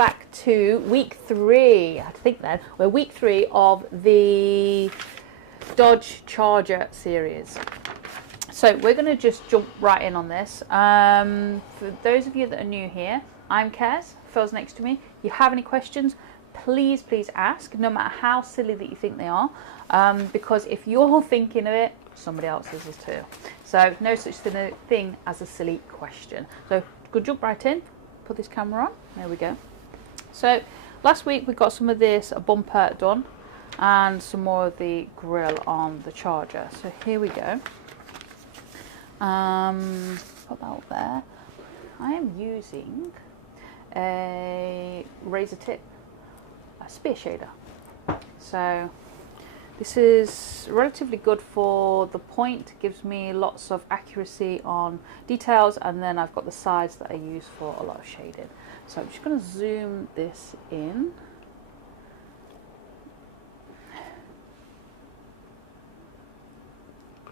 back to week 3. I think then we're week 3 of the Dodge Charger series. So we're going to just jump right in on this. For those of you that are new here, I'm Kez. Phil's next to me. If you have any questions, please ask, no matter how silly that you think they are, because if you're thinking of it, somebody else is too. So no such thing as a silly question. So good, jump right in. Put this camera on. There we go. So last week we got some of this bumper done and some more of the grille on the Charger. So here we go. Put that up there. I am using a razor tip, a spear shader. So this is relatively good for the point, gives me lots of accuracy on details, and then I've got the sides that I use for a lot of shading. So I'm just going to zoom this in.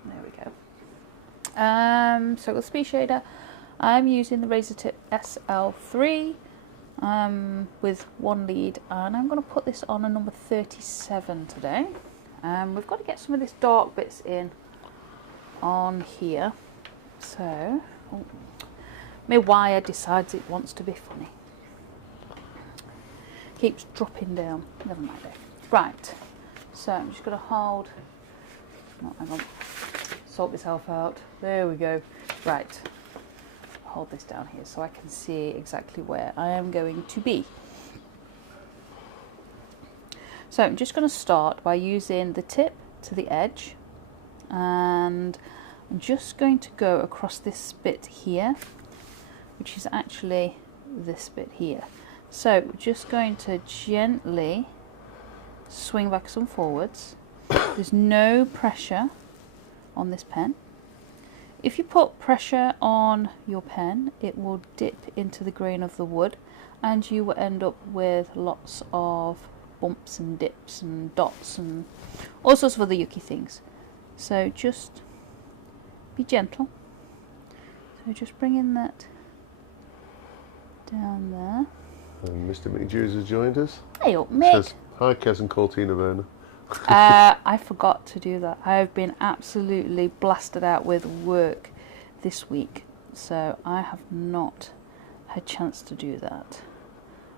There we go. So with speed shader, I'm using the razor tip SL3 with one lead, and I'm going to put this on a number 37 today. We've got to get some of this dark bits in on here. So my wire decides it wants to be funny. Keeps dropping down. Never mind it. Right. So I'm just going to hold. No, hang on. Sort myself out. There we go. Right. Hold this down here so I can see exactly where I am going to be. So I'm just going to start by using the tip to the edge, and I'm just going to go across this bit here, which is actually this bit here. So we're just going to gently swing back some forwards. There's no pressure on this pen. If you put pressure on your pen, it will dip into the grain of the wood, and you will end up with lots of bumps and dips and dots and all sorts of other yucky things. So just be gentle. So just bringing that down there. And Mr. McJews has joined us. Hey up, Mick. Says, hi, Kez and Cortina Werner. I forgot to do that. I have been absolutely blasted out with work this week, so I have not had a chance to do that.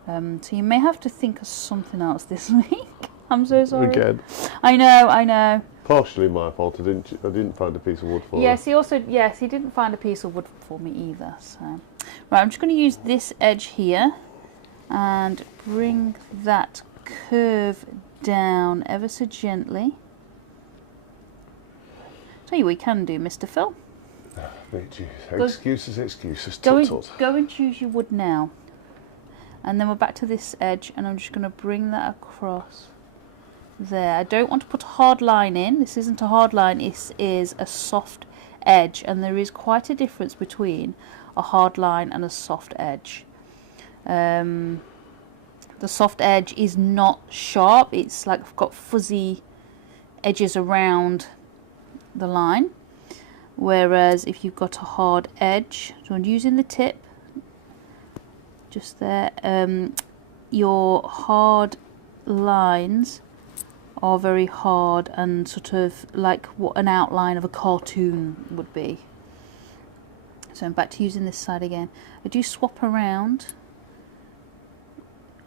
So you may have to think of something else this week. I'm so sorry. Again. I know. Partially my fault. I didn't find a piece of wood for Yes, he didn't find a piece of wood for me either. So, right, I'm just going to use this edge here and bring that curve down ever so gently. Tell you what we can do, Mr. Phil. Excuses. Go and choose your wood now. And then we're back to this edge, and I'm just going to bring that across there. I don't want to put a hard line in. This isn't a hard line, this is a soft edge, and there is quite a difference between a hard line and a soft edge. The soft edge is not sharp, it's like got fuzzy edges around the line, whereas if you've got a hard edge, so I'm using the tip just there, your hard lines are very hard and sort of like what an outline of a cartoon would be. So I'm back to using this side again. I do swap around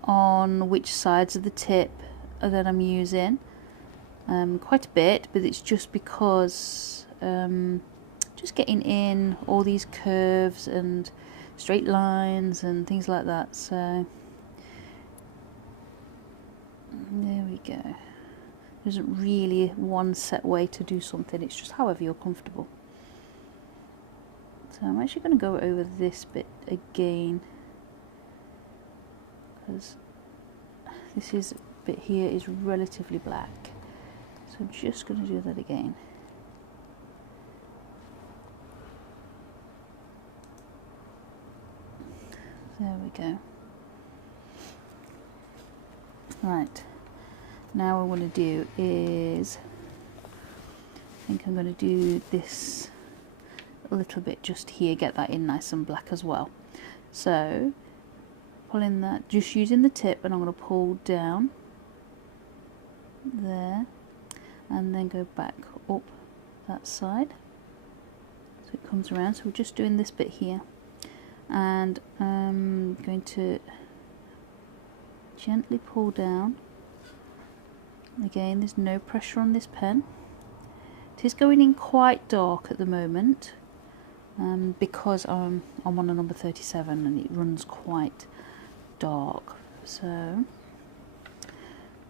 on which sides of the tip that I'm using quite a bit, but it's just because just getting in all these curves and straight lines and things like that. So there we go. There isn't really one set way to do something, it's just however you're comfortable. So I'm actually going to go over this bit again, because this bit here is relatively black. So I'm just going to do that again. There we go. Right, now what I want to do is, I think I'm going to do this a little bit just here, get that in nice and black as well. So pulling that, just using the tip, and I'm going to pull down there and then go back up that side so it comes around. So we're just doing this bit here, and I'm going to gently pull down. Again, there's no pressure on this pen. It is going in quite dark at the moment because I'm on a number 37 and it runs quite dark. So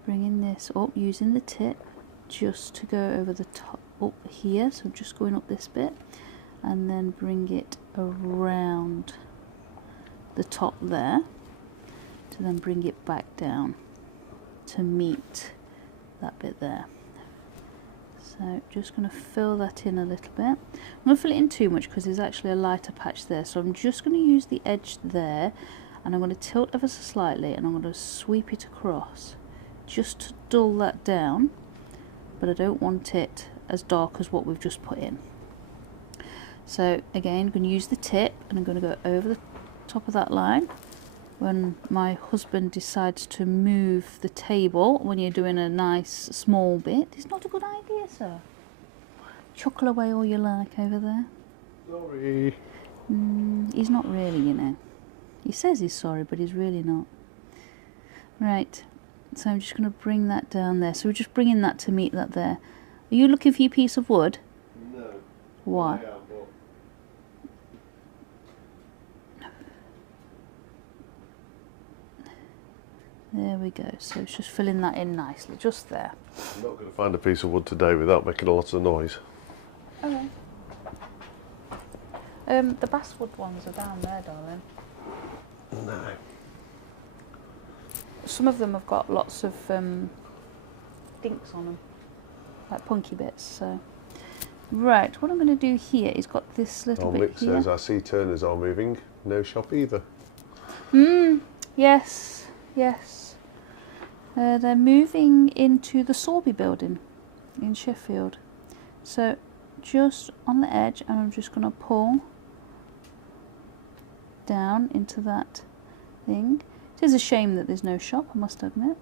bringing this up using the tip just to go over the top up here, so just going up this bit and then bring it around the top there to then bring it back down to meet that bit there. So just going to fill that in a little bit. I'm going to fill it in too much because there's actually a lighter patch there, so I'm just going to use the edge there and I'm going to tilt ever so slightly and I'm going to sweep it across just to dull that down, but I don't want it as dark as what we've just put in. So again, I'm going to use the tip and I'm going to go over the top of that line. When my husband decides to move the table when you're doing a nice small bit, it's not a good idea, sir. Chuckle away all you like over there. Sorry. He's not really, you know. He says he's sorry, but he's really not. Right, so I'm just going to bring that down there. So we're just bringing that to meet that there. Are you looking for your piece of wood? No. Why? Yeah, There we go. So it's just filling that in nicely, just there. I'm not going to find a piece of wood today without making a lot of noise. Okay. The basswood ones are down there, darling. No. Some of them have got lots of dinks on them, like punky bits. So, right, what I'm going to do here is got this little bit Mick here. says our sea turners are moving. No shop either. Yes, yes. They're moving into the Sorby building in Sheffield. So just on the edge, and I'm just going to pull down into that thing. It is a shame that there's no shop, I must admit.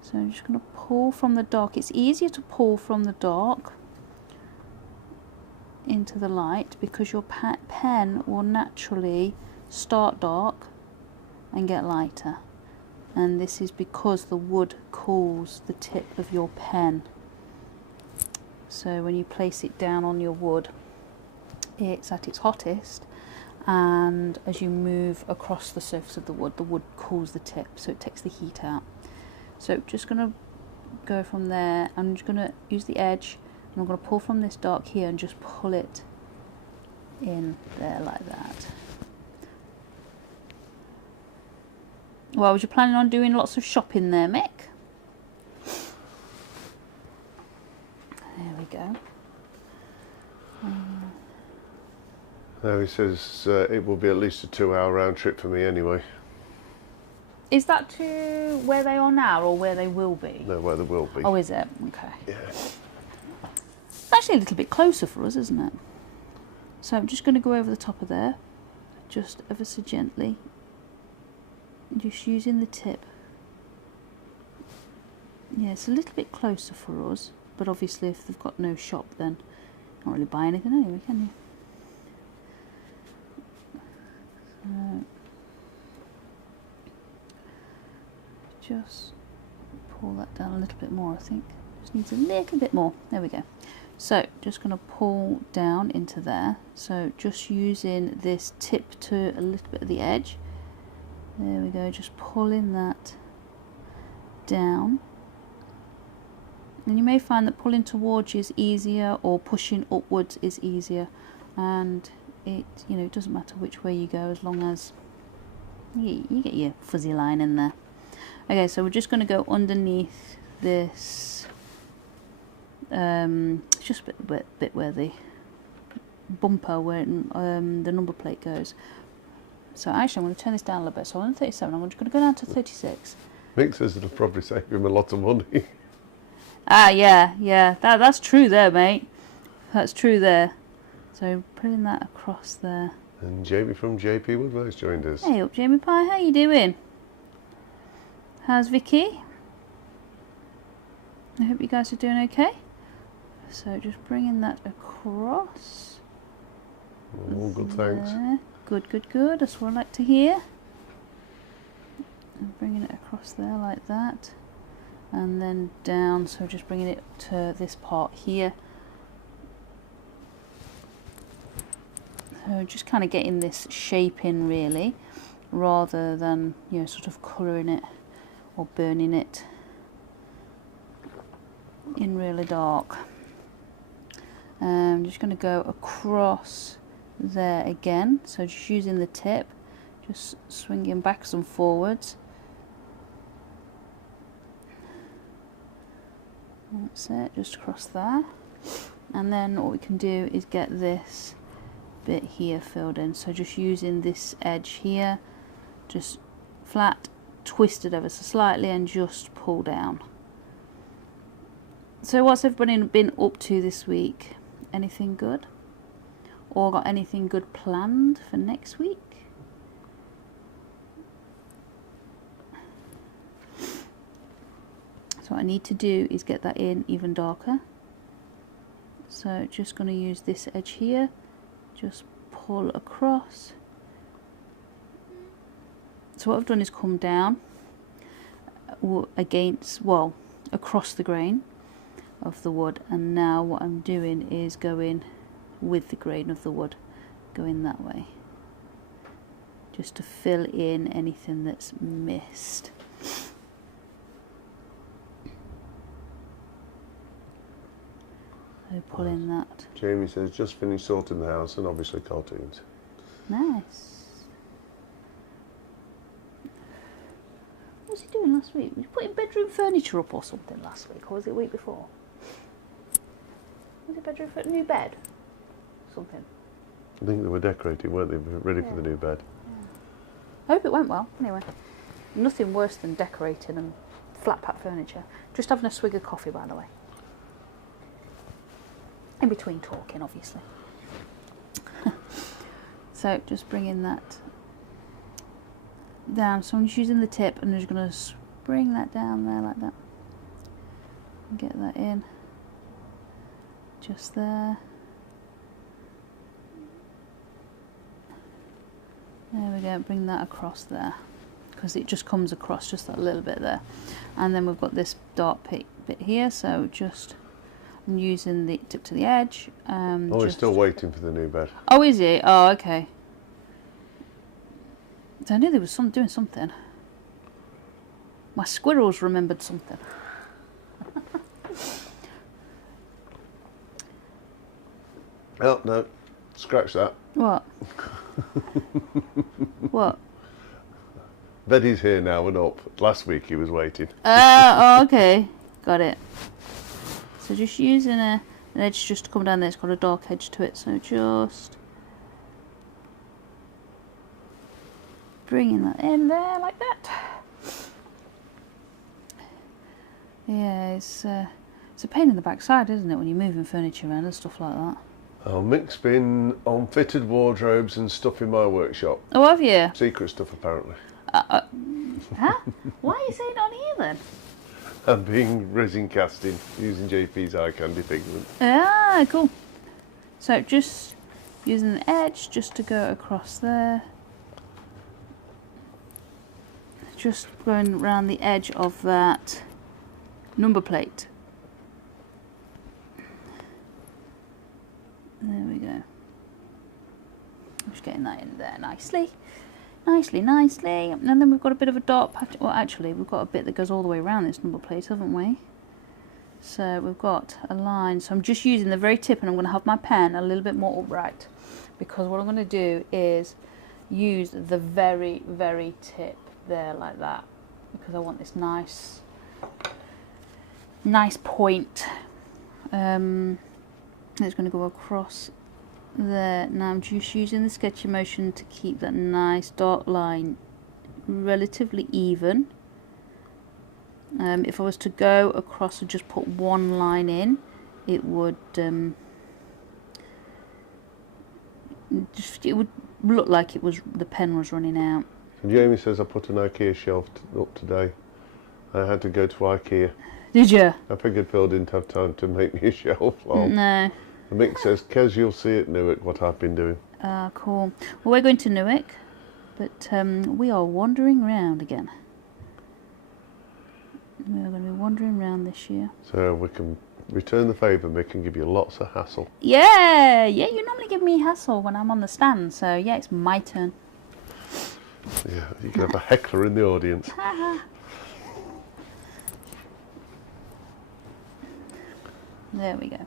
So I'm just going to pull from the dark. It's easier to pull from the dark into the light because your pen will naturally start dark and get lighter, and this is because the wood cools the tip of your pen. So when you place it down on your wood, it's at its hottest, and as you move across the surface of the wood cools the tip, so it takes the heat out. So just going to go from there. I'm just going to use the edge and I'm going to pull from this dark here and just pull it in there like that. Well, was you planning on doing lots of shopping there, Mick? There we go. No, he says it will be at least a 2-hour round trip for me anyway. Is that to where they are now or where they will be? No, where they will be. Oh, is it? Okay. Yeah. It's actually a little bit closer for us, isn't it? So I'm just going to go over the top of there, just ever so gently. Just using the tip. Yeah, it's a little bit closer for us, but obviously if they've got no shop, then you can't really buy anything anyway, can you? Just pull that down a little bit more, I think. Just needs a little bit more. There we go. So just going to pull down into there. So just using this tip to a little bit of the edge. There we go, just pulling that down. And you may find that pulling towards you is easier or pushing upwards is easier. And it doesn't matter which way you go as long as you get your fuzzy line in there. Okay, so we're just going to go underneath this, just a bit where the bumper, where the number plate goes. So actually, I'm going to turn this down a little bit. So I'm on 37. I'm just going to go down to 36. Mick says it'll probably save him a lot of money. Ah, yeah. That's true there, mate. That's true there. So putting that across there. And Jamie from JP Woodworks joined us. Hey up, Jamie Pie, how you doing? How's Vicky? I hope you guys are doing okay. So just bringing that across. All good, thanks. Good, good, good. That's what I like to hear. And bringing it across there like that. And then down, so just bringing it to this part here. So just kind of getting this shape in really, rather than, you know, sort of colouring it or burning it in really dark. I'm just going to go across there again, so just using the tip, just swinging backwards and forwards. That's it, just across there. And then what we can do is get this bit here filled in, so just using this edge here, just flat, twist it ever so slightly and just pull down. So what's everybody been up to this week? Anything good? Or got anything good planned for next week? So what I need to do is get that in even darker. So just going to use this edge here, just pull across. So what I've done is come down against, well, across the grain of the wood, and now what I'm doing is going with the grain of the wood, going that way, just to fill in anything that's missed. So pulling that. Jamie says, just finished sorting the house and obviously cartoons. Nice. What was he doing last week? Was he putting bedroom furniture up or something last week, or was it the week before? Was it bedroom for a new bed? Something. I think they were decorating, weren't they? Ready for the new bed. Yeah. I hope it went well. Anyway, nothing worse than decorating and flat pack furniture. Just having a swig of coffee, by the way. In between talking, obviously. So just bringing that down. So I'm just using the tip and I'm just going to bring that down there like that. And get that in. Just there. There we go, bring that across there. Because it just comes across just that little bit there. And then we've got this dark bit here, so just... I'm using the tip to the edge. Oh, we're still waiting for the new bed. Oh, is it? Oh, okay. So I knew there was doing something. My squirrels remembered something. Oh, no. Scratch that. What? What? Betty's here now and up. Last week he was waiting. Oh, okay. Got it. So just using an edge just to come down there. It's got a dark edge to it, so just bringing that in there like that. Yeah, it's a pain in the backside, isn't it, when you're moving furniture around and stuff like that. Mick's been on fitted wardrobes and stuff in my workshop. Oh, have you? Secret stuff, apparently. Huh? Why are you saying it on here then? I'm being resin casting using JP's eye candy pigment. Ah, cool. So just using the edge just to go across there. Just going around the edge of that number plate. There we go. Just getting that in there nicely. Nicely. And then we've got a bit of a dark patch. Well, actually, we've got a bit that goes all the way around this number plate, haven't we? So we've got a line. So I'm just using the very tip, and I'm going to have my pen a little bit more upright, because what I'm going to do is use the very, very tip there like that, because I want this nice point. It's going to go across there. Now I'm just using the sketchy motion to keep that nice dark line relatively even. If I was to go across and just put one line in, it would looked like it was the pen was running out. And Jamie says I put an IKEA shelf up today. I had to go to IKEA. Did you? I figured Phil didn't have time to make me a shelf. Well, No. and Mick says, Kez, you'll see at Newark what I've been doing. Ah, cool. Well, we're going to Newark, but we are wandering around again. We are going to be wandering around this year. So we can return the favour, Mick, and give you lots of hassle. Yeah, you normally give me hassle when I'm on the stand, so yeah, it's my turn. Yeah, you can have a heckler in the audience. There we go.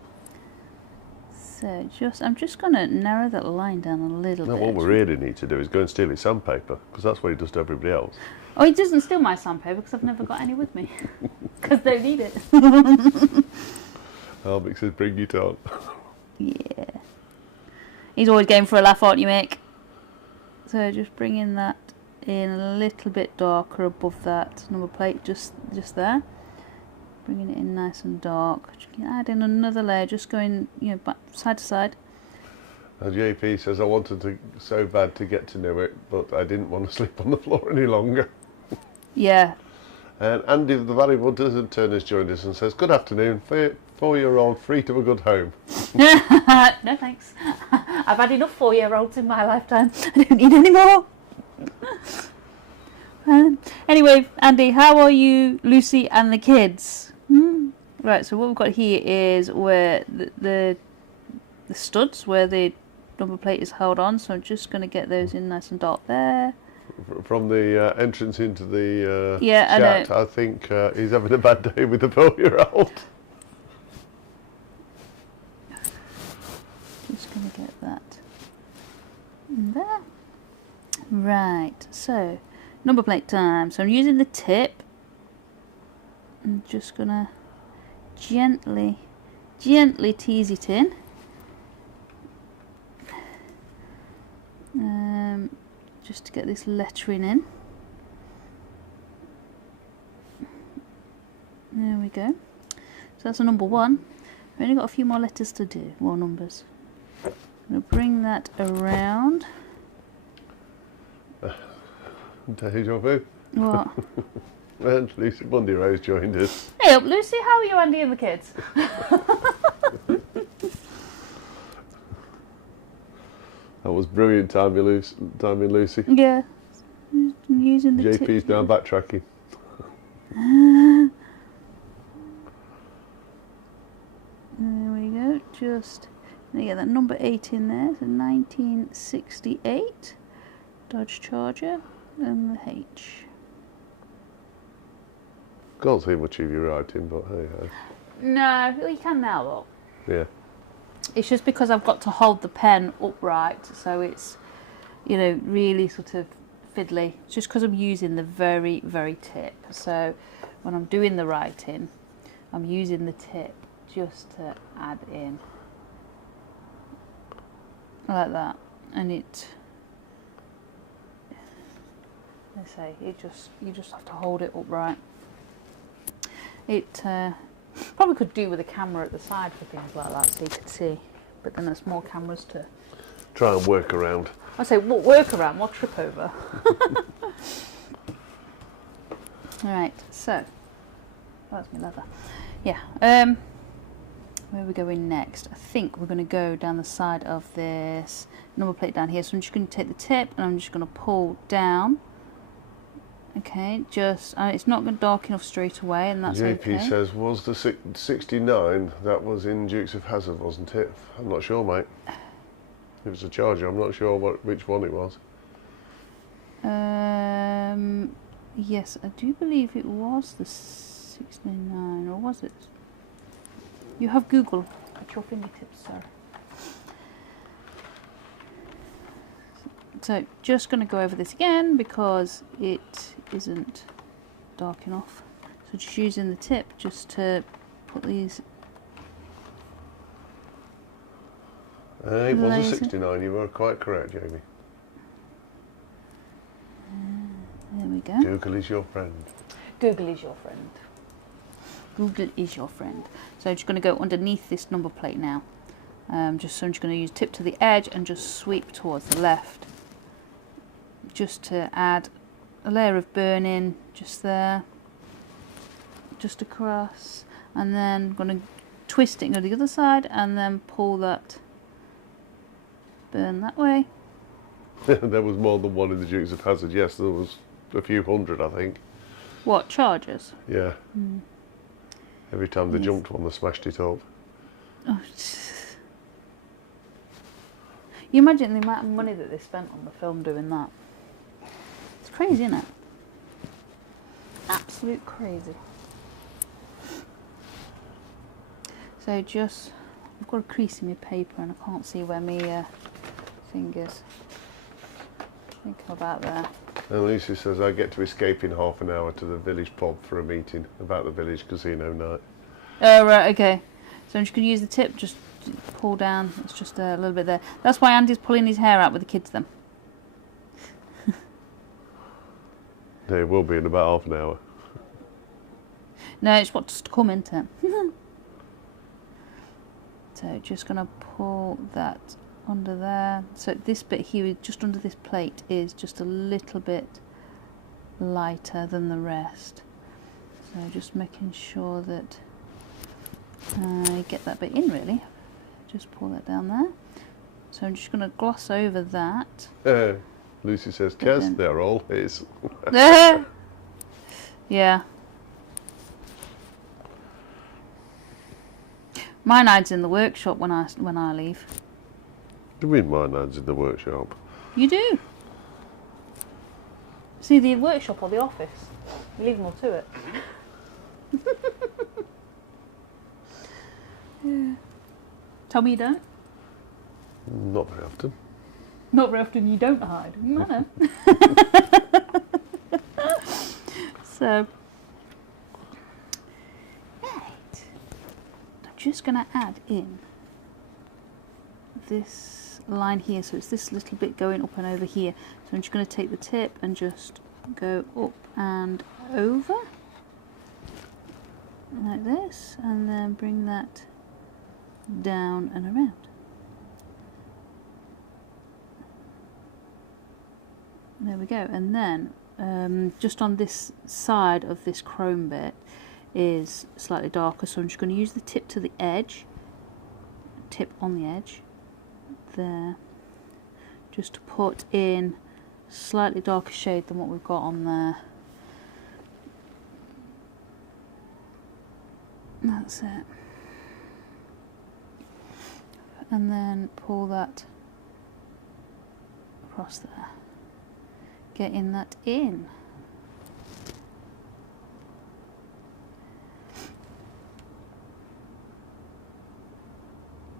So I'm just going to narrow that line down a little No, bit. what we really need to do is go and steal his sandpaper, because that's what he does to everybody else. Oh, he doesn't steal my sandpaper because I've never got any with me. Because they need it. Mick says, bring it on. Yeah. He's always going for a laugh, aren't you, Mick? So just bringing that in a little bit darker above that number plate, just there. Bringing it in nice and dark. You can add in another layer, just going, back, side to side. And JP says, I wanted to so bad to get to Newark, but I didn't want to sleep on the floor any longer. Yeah. And Andy the Valuable doesn't turn has joined us and says, good afternoon, 4-year-old free to a good home. No thanks. I've had enough 4-year-olds in my lifetime. I don't need any more. Anyway, Andy, how are you, Lucy and the kids? Right, so what we've got here is where the studs, where the number plate is held on. So I'm just going to get those in nice and dark there. From the entrance into the yeah, chat, I think he's having a bad day with the 4-year-old. Just going to get that in there. Right, so number plate time. So I'm using the tip. I'm just going to gently tease it in. Just to get this lettering in. There we go. So that's a number 1. We've only got a few more letters to do, more numbers. I'm going to bring that around. Deja vu. What? And Lucy Bundy Rose joined us. Hey up, Lucy, how are you, Andy and the kids? That was brilliant timing, Lucy. Yeah. I'm using the tip. JP's now backtracking. There we go. Just let me get that number 8 in there. So 1968 Dodge Charger and the H. Can't see much of your writing, but hey ho. No, well, you can now though. Yeah. It's just because I've got to hold the pen upright, so it's, really sort of fiddly. It's just because I'm using the very, very tip. So when I'm doing the writing, I'm using the tip just to add in. Like that. And it, I say, you just have to hold it upright. It probably could do with a camera at the side for things like that, so you could see. But then there's more cameras to Try and work around. I say, what work around? What trip over? Right. So, that's my leather. Yeah. Where are we going next? I think we're going to go down the side of this number plate down here. So I'm just going to take the tip and I'm just going to pull down. Okay, just it's not going to darken off straight away, and that's JP okay. says, was the 69, that was in Dukes of Hazzard, wasn't it? I'm not sure, mate. It was a Charger, I'm not sure which one it was. Yes, I do believe it was the 69, or was it? You have Google at your fingertips, sir. So, just going to go over this again because it isn't dark enough. So just using the tip just to put these. It was a 69, you were quite correct, Jamie. There we go. Google is your friend. Google is your friend. Google is your friend. So I'm just going to go underneath this number plate now. So I'm just going to use tip to the edge and just sweep towards the left. just to add a layer of burning just there, just across, and then I'm going to twist it and go to the other side and then pull that burn that way. There was more than one in the Dukes of Hazzard. Yes, there was a few hundred, I think. What, charges? Yeah. Every time they Yes. jumped one, they smashed it up. Oh, you imagine the amount of money that they spent on the film doing that. It's crazy, isn't it? Absolute crazy. So just, I've got a crease in my paper and I can't see where my thing is. I think I'm about there. And Lucy says, I get to escape in half an hour to the village pub for a meeting about the village casino night. Oh, right, okay. So I'm just going to use the tip, just pull down. It's just a little bit there. That's why Andy's pulling his hair out with the kids then. It will be in about half an hour. No, it's what's to come, isn't it? So just going to pull that under there. So this bit here, just under this plate, is just a little bit lighter than the rest. So just making sure that I get that bit in, really. Just pull that down there. So I'm just going to gloss over that. Lucy says, Kez, they're all his. Yeah. Mine hides in the workshop when I leave. Do you mean mine hides in the workshop? You do. See, the workshop or the office. You leave them all to it. Yeah. Tell me you don't. Not very often. Not very often you don't hide. I know. So, right. I'm just going to add in this line here. So it's this little bit going up and over here. So I'm just going to take the tip and just go up and over. Like this. And then bring that down and around. There we go. And then just on this side of this chrome bit is slightly darker, so I'm just going to use the tip to the edge, tip on the edge there, just to put in slightly darker shade than what we've got on there. That's it. And then pull that across there. Getting that in.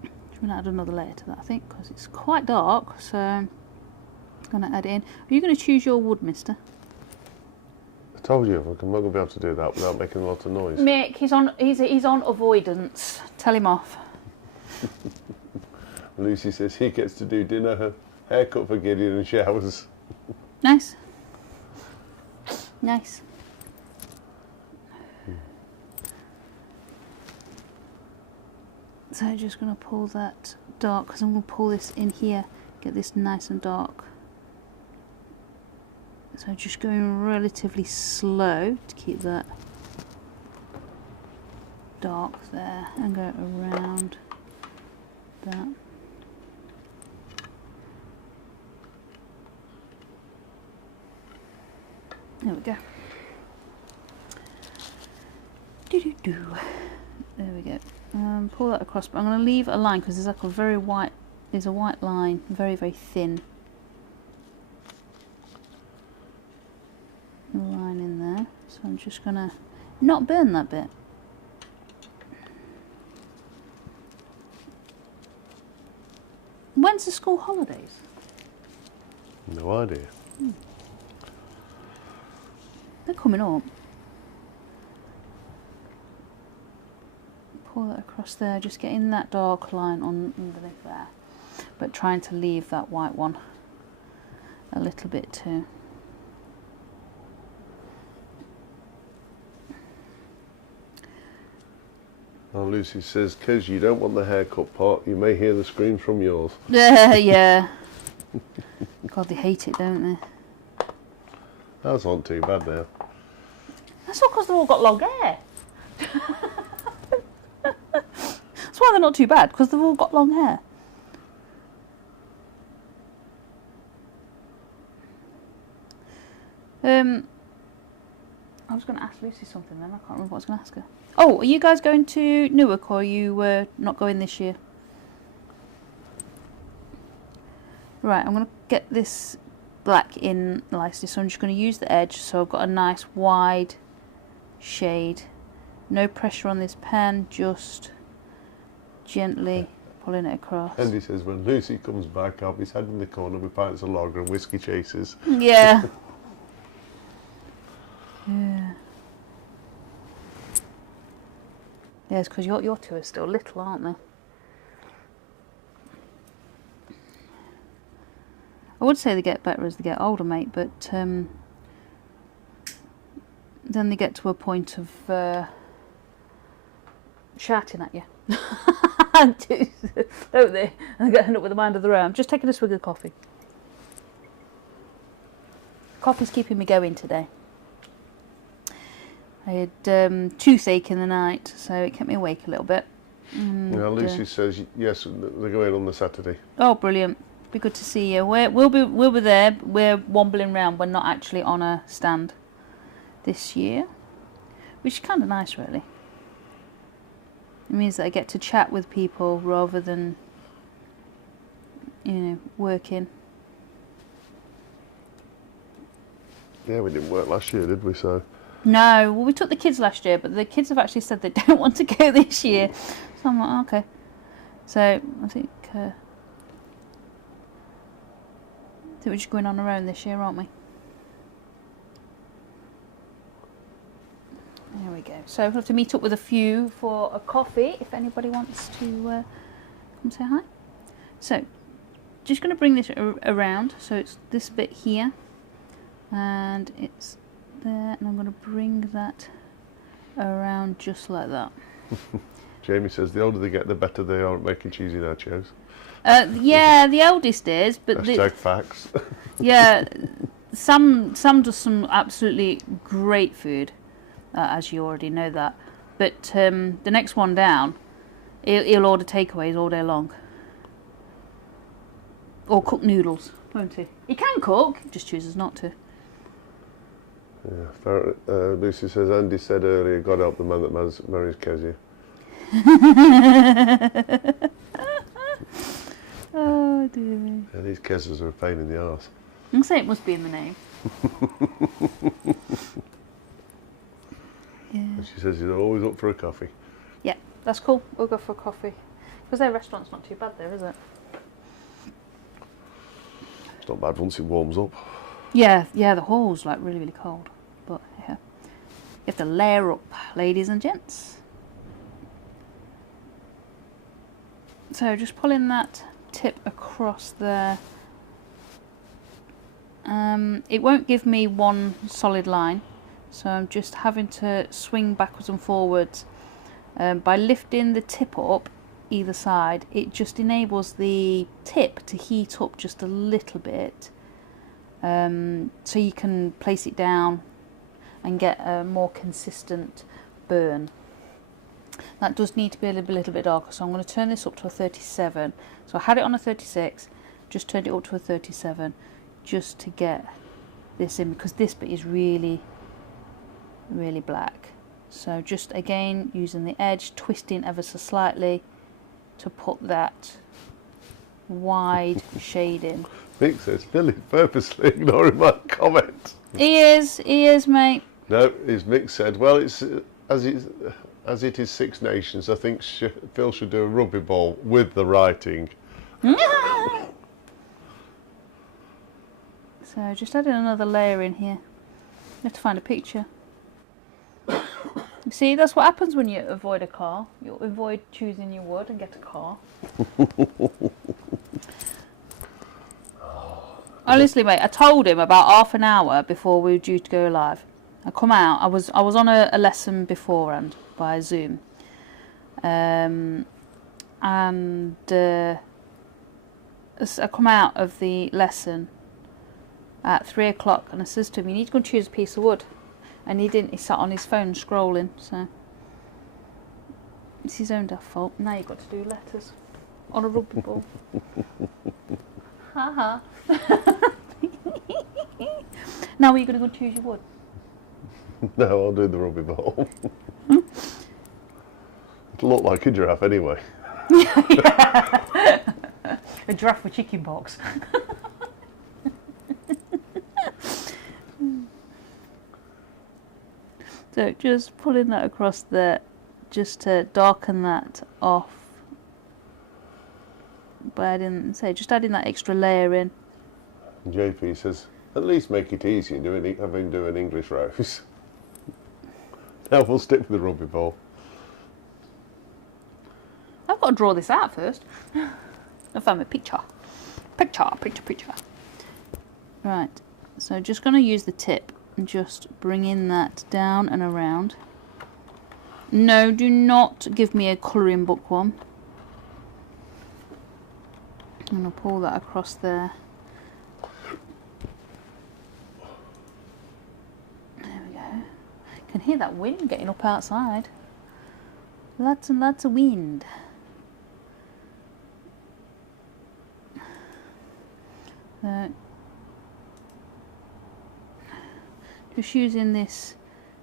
I'm going to add another layer to that, I think, because it's quite dark, so I'm going to add in. Are you going to choose your wood, mister? I told you, I'm not going to be able to do that without making a lot of noise. Mick, he's on avoidance. Tell him off. Lucy says he gets to do dinner, haircut for Gideon and showers. Nice. Nice. So I'm just going to pull that dark, because I'm going to pull this in here, get this nice and dark. So just going relatively slow to keep that dark there, and go around that. There we go. Doo-doo-doo. There we go. Pull that across, but I'm going to leave a line because there's like a very white. There's a white line, very very thin line in there. So I'm just going to not burn that bit. When's the school holidays? No idea. They're coming up. Pull that across there, just getting that dark line on underneath there, but trying to leave that white one a little bit too. Oh, Lucy says, Kez, you don't want the haircut part, you may hear the screams from yours. Yeah. God, they hate it, don't they? Those aren't too bad now. That's all because they've all got long hair. That's why they're not too bad, because they've all got long hair. I was going to ask Lucy something then, I can't remember what I was going to ask her. Oh, are you guys going to Newark, or are you not going this year? Right, I'm going to get this black in nicely, so I'm just going to use the edge, so I've got a nice wide shade. No pressure on this pen, just gently pulling it across. Andy says when Lucy comes back, I'll be sat in the corner with pints of lager and whiskey chasers. Yeah. Yeah. Yeah, it's because your two are still little, aren't they? I would say they get better as they get older, mate, but then they get to a point of shouting at you. Don't they? And they end up with the mind of their own. I'm just taking a swig of coffee. Coffee's keeping me going today. I had toothache in the night, so it kept me awake a little bit. And, Lucy says yes, they're going on the Saturday. Oh, brilliant! Be good to see you. We'll be there. We're wobbling around. We're not actually on a stand this year, which is kind of nice, really. It means that I get to chat with people rather than, working. Yeah, we didn't work last year, did we? So. No, well, we took the kids last year, but the kids have actually said they don't want to go this year. So I'm like, okay. So I think we're just going on our own this year, aren't we? There we go. So we'll have to meet up with a few for a coffee if anybody wants to come say hi. So just going to bring this around. So it's this bit here, and it's there, and I'm going to bring that around just like that. Jamie says the older they get, the better they are at making cheesy nachos. Yeah, the eldest is, but Hashtag facts. Yeah, Sam does some absolutely great food, as you already know that. But the next one down, he'll order takeaways all day long, or cook noodles, won't he? He can cook, just chooses not to. Yeah, Lucy says Andy said earlier, God help the man that marries Kezia. Oh dear. Yeah, these Kezias are a pain in the arse. I'm saying it must be in the name. Yeah. And she says he's always up for a coffee. Yeah, that's cool. We'll go for a coffee. Because their restaurant's not too bad there, is it? It's not bad once it warms up. Yeah, the hall's like really, really cold. But yeah, you have to layer up, ladies and gents. So just pulling that tip across there. It won't give me one solid line, so I'm just having to swing backwards and forwards. By lifting the tip up either side, it just enables the tip to heat up just a little bit. So you can place it down and get a more consistent burn. That does need to be a little bit darker, so I'm going to turn this up to a 37. So I had it on a 36, just turned it up to a 37 just to get this in, because this bit is really, really black. So just again using the edge, twisting ever so slightly to put that wide shade in. Mick says Philly purposely ignoring my comment. He is, mate. No, as Mick said, well, it's as it is Six Nations. I think Phil should do a rugby ball with the writing. So just adding another layer in here. You have to find a picture. You see, that's what happens when you avoid a car. You avoid choosing your wood and get a car. Honestly, mate, I told him about half an hour before we were due to go live. I come out. I was on a lesson beforehand by Zoom, and I come out of the lesson, at 3 o'clock, and I says to him, you need to go and choose a piece of wood. And he didn't, he sat on his phone scrolling, so it's his own daft fault. Now you've got to do letters on a rugby ball. Haha. Now are you going to go and choose your wood? No, I'll do the rugby ball. It'll look like a giraffe anyway. Yeah. A giraffe with chicken pox. So just pulling that across there, just to darken that off. But just adding that extra layer in. JP says, at least make it easy having doing English rose. Now we'll stick with the rugby ball. I've got to draw this out first. I found my picture. Picture. Right, so just going to use the tip and just bringing that down and around. No, do not give me a colouring book one. I'm going to pull that across there. There we go. I can hear that wind getting up outside. Lots and lots of wind. Just using this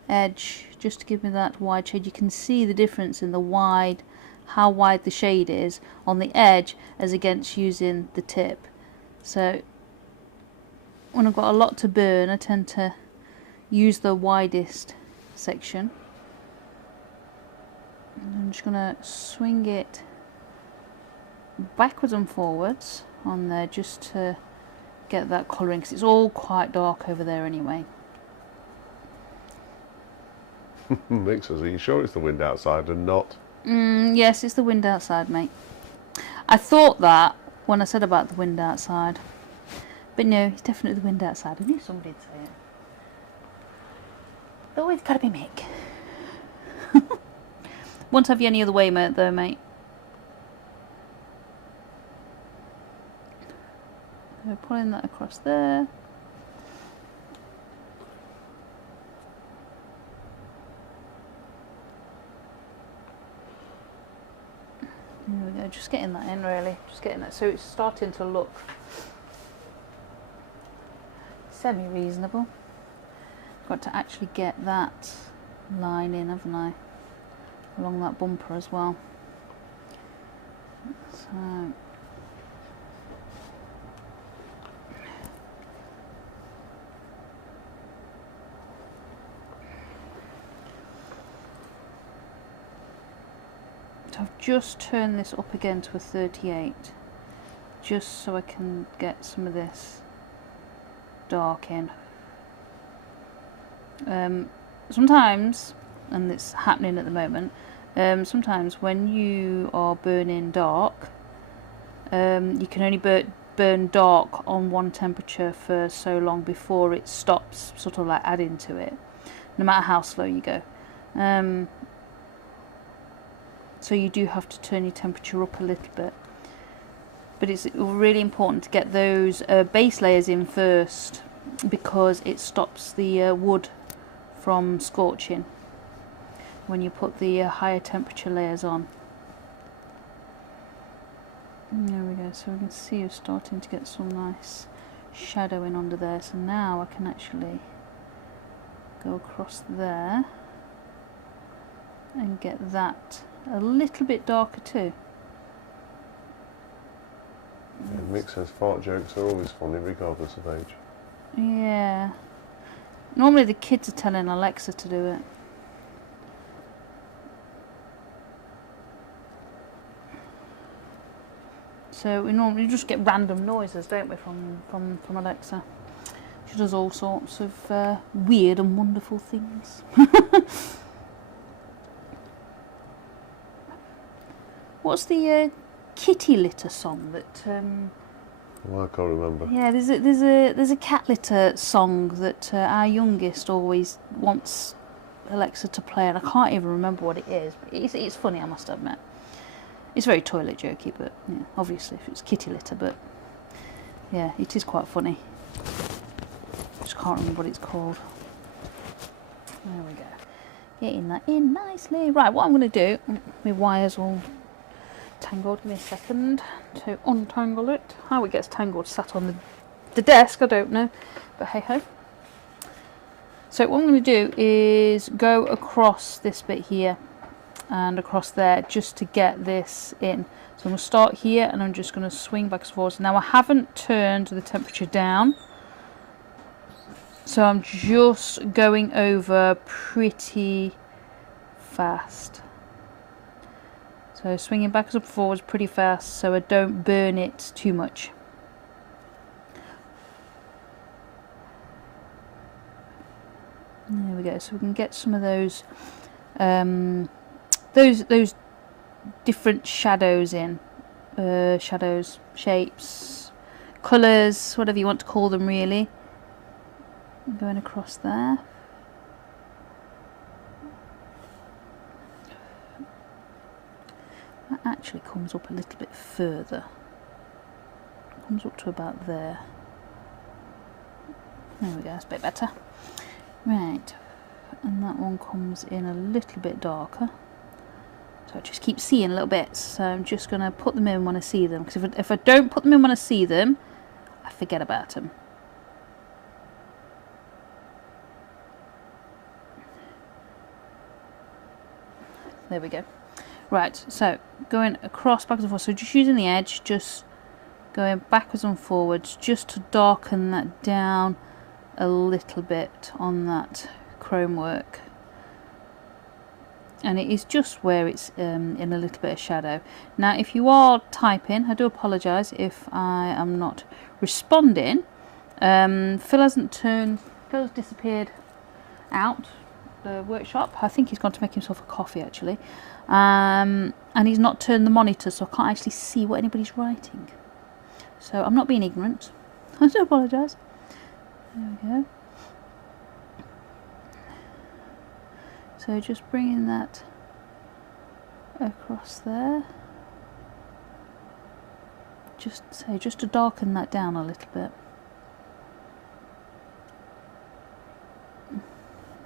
edge just to give me that wide shade. You can see the difference in how wide the shade is on the edge as against using the tip. So when I've got a lot to burn, I tend to use the widest section. And I'm just going to swing it backwards and forwards on there just to get that colouring, because it's all quite dark over there anyway. Mick says, are you sure it's the wind outside and not? Yes, it's the wind outside, mate. I thought that when I said about the wind outside. But no, it's definitely the wind outside. I knew somebody'd say it. Oh, it's gotta be Mick. Won't have you any other way, mate, though, mate. So pulling that across there. There we go, just getting that in really, just getting that, so it's starting to look semi-reasonable. Got to actually get that line in, haven't I, along that bumper as well. So I've just turned this up again to a 38 just so I can get some of this dark in. Sometimes, and it's happening at the moment, sometimes when you are burning dark, you can only burn dark on one temperature for so long before it stops sort of like adding to it, no matter how slow you go. So you do have to turn your temperature up a little bit. But it's really important to get those base layers in first, because it stops the wood from scorching when you put the higher temperature layers on. There we go, so we can see you're starting to get some nice shadowing under there. So now I can actually go across there and get that a little bit darker too. Yeah, Mick says fart jokes are always funny regardless of age. Yeah. Normally the kids are telling Alexa to do it. So we normally just get random noises, don't we, from Alexa. She does all sorts of weird and wonderful things. What's the kitty litter song that? Well, I can't remember. Yeah, there's a cat litter song that our youngest always wants Alexa to play, and I can't even remember what it is. But it's funny, I must admit. It's very toilet jokey, but yeah, obviously if it's kitty litter, but yeah, it is quite funny. can't remember what it's called. There we go. Getting that in nicely. Right, what I'm going to do, my wire's all tangled. Give me a second to untangle it. How it gets tangled sat on the desk, I don't know. But hey ho. So what I'm going to do is go across this bit here and across there just to get this in. So I'm going to start here and I'm just going to swing back and forth. Now I haven't turned the temperature down, so I'm just going over pretty fast. So swinging backwards and forwards pretty fast so I don't burn it too much. There we go. So we can get some of those different shadows in, shadows, shapes, colours, whatever you want to call them really. Going across there. That actually comes up a little bit further. Comes up to about there. There we go, that's a bit better. Right, and that one comes in a little bit darker. So I just keep seeing a little bit. So I'm just going to put them in when I see them. Because if I don't put them in when I see them, I forget about them. There we go. Right, so going across, backwards and forwards. So just using the edge, just going backwards and forwards, just to darken that down a little bit on that chrome work. And it is just where it's in a little bit of shadow. Now if you are typing, I do apologise if I am not responding. Phil has disappeared out the workshop. I think he's gone to make himself a coffee actually. And he's not turned the monitor, so I can't actually see what anybody's writing. So I'm not being ignorant. I do apologise. There we go. So just bringing that across there. Just to darken that down a little bit.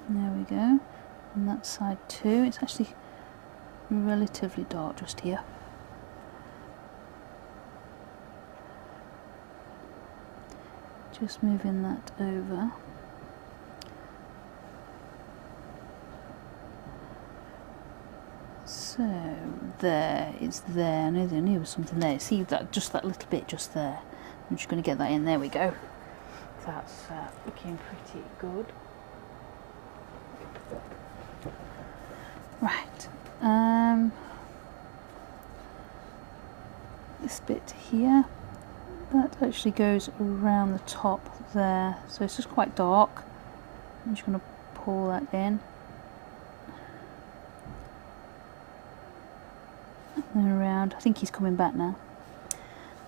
There we go. And that side too. It's actually relatively dark just here. Just moving that over. So there, it's there. I knew there was something there. See that, just that little bit just there. I'm just going to get that in. There we go. That's looking pretty good. Right. This bit here, that actually goes around the top there. So it's just quite dark. I'm just going to pull that in. And around. I think he's coming back now.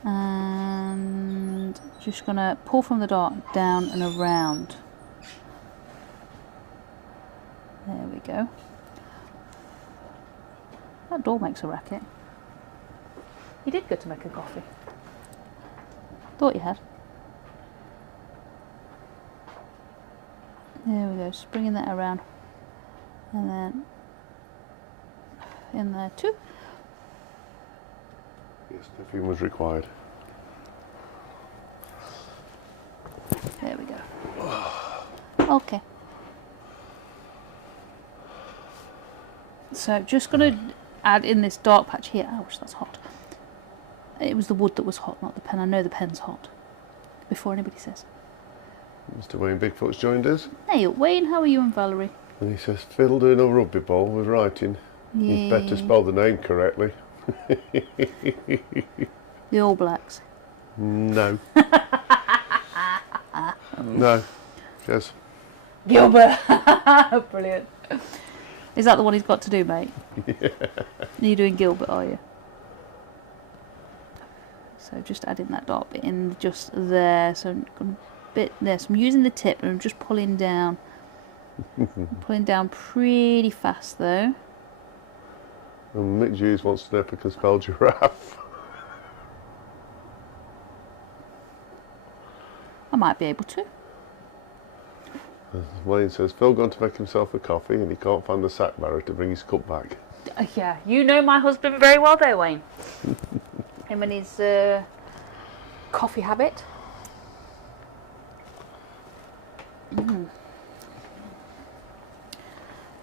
And just going to pull from the dark down and around. There we go. That door makes a racket. You did go to make a coffee. Thought you had. There we go, just bringing that around. And then in there too. Yes, nothing was required. There we go. Okay. So just going to add in this dark patch here. Ouch, that's hot. It was the wood that was hot, not the pen. I know the pen's hot. Before anybody says. Mr. Wayne Bigfoot's joined us. Hey, Wayne, how are you and Valerie? And he says, Phil doing a rugby ball with writing. You'd better spell the name correctly. The All Blacks. No. No. Yes. Gilbert. Brilliant. Is that the one he's got to do, mate? Yeah. Are you doing Gilbert, are you? So just adding that dark bit in just there. So I'm going a bit there. So I'm using the tip and I'm just pulling down. Pulling down pretty fast though. And Mick Hughes wants to know if I can spell giraffe. I might be able to. Wayne says Phil gone to make himself a coffee and he can't find the sack barrow to bring his cup back. Yeah, you know my husband very well there, Wayne. Him and his coffee habit.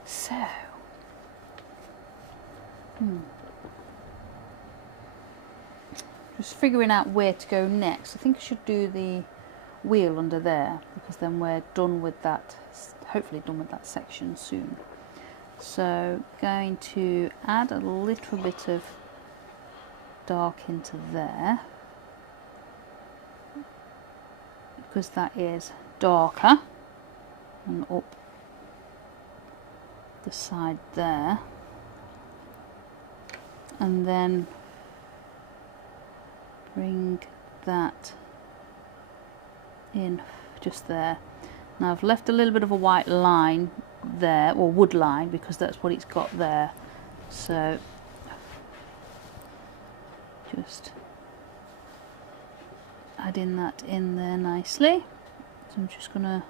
So, just figuring out where to go next. I think I should do the wheel under there, because then we're done with that, hopefully done with that section soon. So going to add a little bit of dark into there, because that is darker, and up the side there, and then bring that in just there. Now I've left a little bit of a white line there, or wood line, because that's what it's got there. So just adding that in there nicely. So I'm just gonna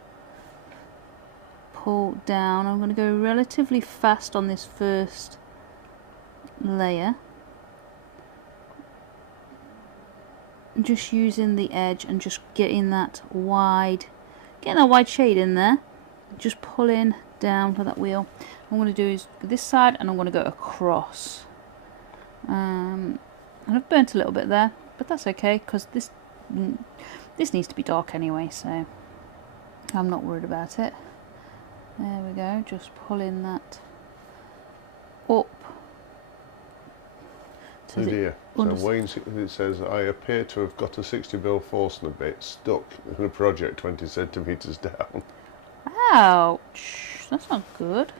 pull down. I'm gonna go relatively fast on this first layer, just using the edge and just getting that wide shade in there, just pulling down for that wheel. What I'm going to do is this side, and I'm going to go across, and I've burnt a little bit there, but that's okay, because this needs to be dark anyway, so I'm not worried about it. There we go, just pulling that up. Oh dear. So Wayne, it says, I appear to have got a 60mm Forstner bit stuck in a project 20 centimetres down. Ouch, that's not good.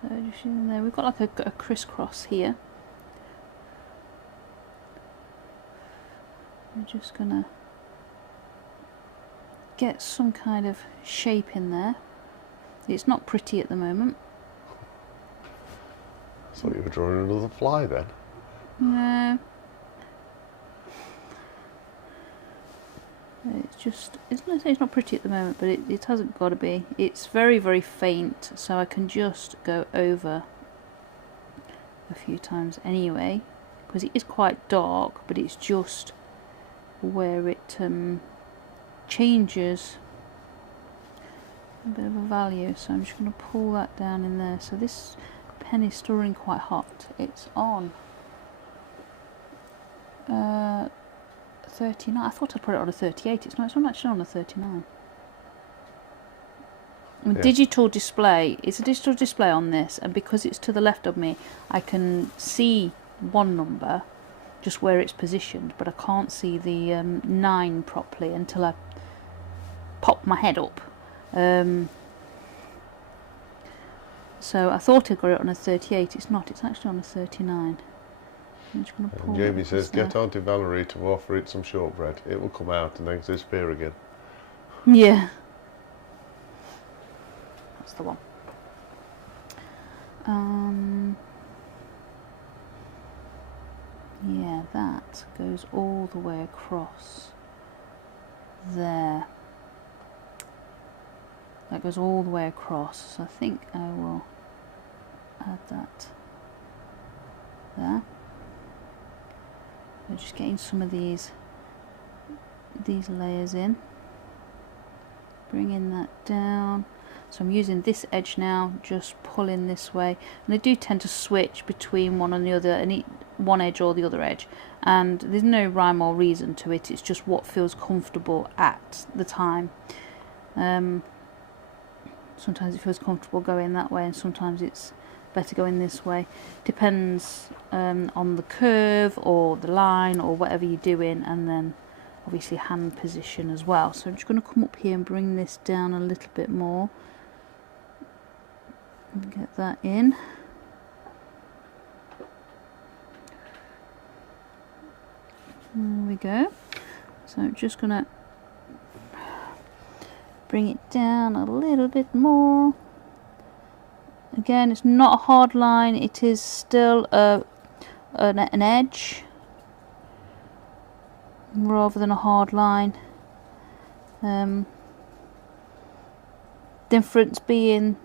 So just in there, we've got like a crisscross here. We're just gonna get some kind of shape in there. It's not pretty at the moment. I thought you were drawing another fly then. No. It's just, it's not pretty at the moment, but it hasn't got to be. It's very, very faint, so I can just go over a few times anyway, because it is quite dark, but it's just where it changes a bit of a value. So I'm just going to pull that down in there. So this pen is still running quite hot. It's on 39. I thought I'd put it on a 38. It's not actually on a 39. I mean, Yeah. Digital display. It's a digital display on this, and because it's to the left of me, I can see one number, just where it's positioned, but I can't see the 9 properly until I pop my head up. So I thought I got it on a 38. It's not. It's actually on a 39. I'm just going to pull. Jamie says, get Auntie Valerie to offer it some shortbread. It will come out and then disappear again. Yeah. That's the one. Yeah, that goes all the way across there. That goes all the way across, so I think I will add that there. So just getting some of these layers in, bringing that down. So I'm using this edge now, just pulling this way, and I do tend to switch between one and the other, and one edge or the other edge, and there's no rhyme or reason to it. It's just what feels comfortable at the time. Sometimes it feels comfortable going that way, and sometimes it's better going this way. Depends on the curve or the line or whatever you're doing, and then obviously hand position as well. So I'm just going to come up here and bring this down a little bit more and get that in. There we go. So I'm just going to bring it down a little bit more. Again, it's not a hard line, it is still an edge rather than a hard line. Difference being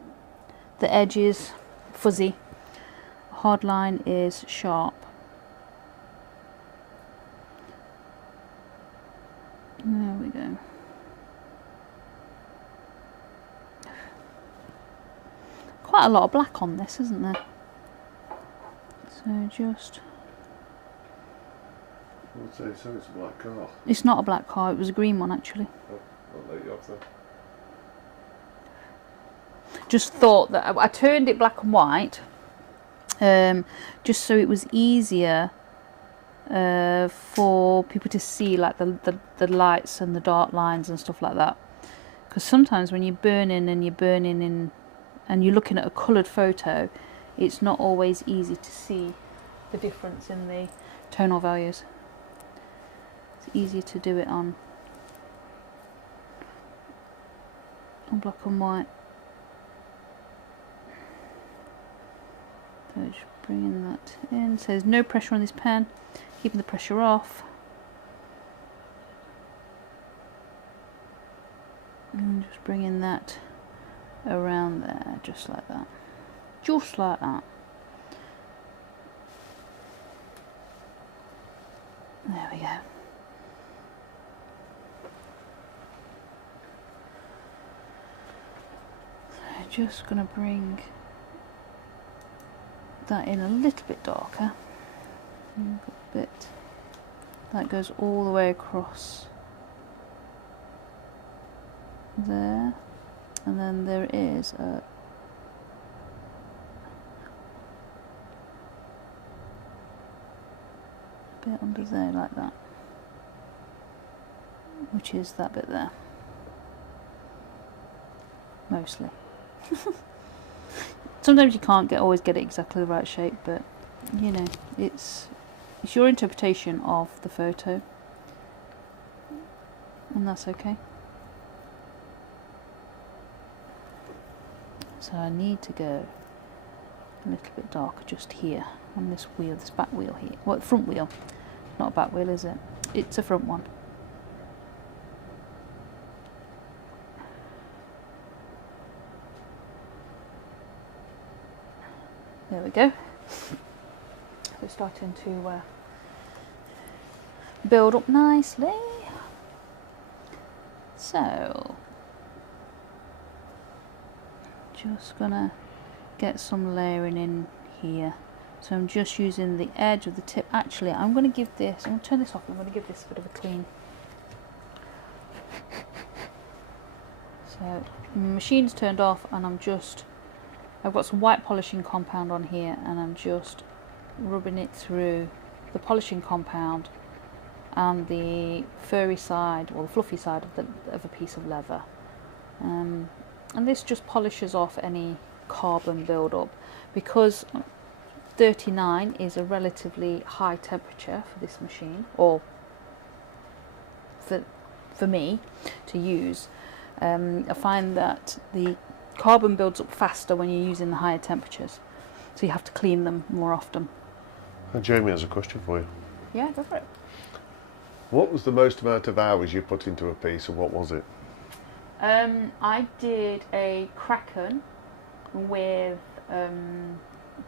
the edge is fuzzy, hard line is sharp. There we go. Quite a lot of black on this, isn't there? So just... So it's a black car. It's not a black car, it was a green one actually. Oh, I'll let you off there. Just thought that I turned it black and white just so it was easier for people to see, like the lights and the dark lines and stuff like that. Because sometimes when you're burning in and you're looking at a coloured photo, it's not always easy to see the difference in the tonal values. It's easier to do it on black and white. So just bringing that in. So there's no pressure on this pen, keeping the pressure off. And just bringing that around there, just like that. Just like that. There we go. So just going to bring that in a little bit darker. A bit. That goes all the way across there. And then there is a bit under there like that, which is that bit there, mostly. Sometimes you can't always get it exactly the right shape, but you know, it's your interpretation of the photo, and that's okay. So I need to go a little bit darker just here on this wheel, this back wheel here. Well, front wheel. Not a back wheel, is it? It's a front one. There we go. We're starting to build up nicely. So just gonna get some layering in here. So I'm just using the edge of the tip. Actually, I'm going to give this, I'm going to turn this off, I'm going to give this a bit of a clean. So my machine's turned off and I've got some white polishing compound on here and I'm just rubbing it through the polishing compound and the furry side, or the fluffy side of a piece of leather. And this just polishes off any carbon build-up, because 39 is a relatively high temperature for this machine, or for me to use. I find that the carbon builds up faster when you're using the higher temperatures, so you have to clean them more often. Jamie has a question for you. Yeah, go for it. What was the most amount of hours you put into a piece, and what was it? I did a Kraken with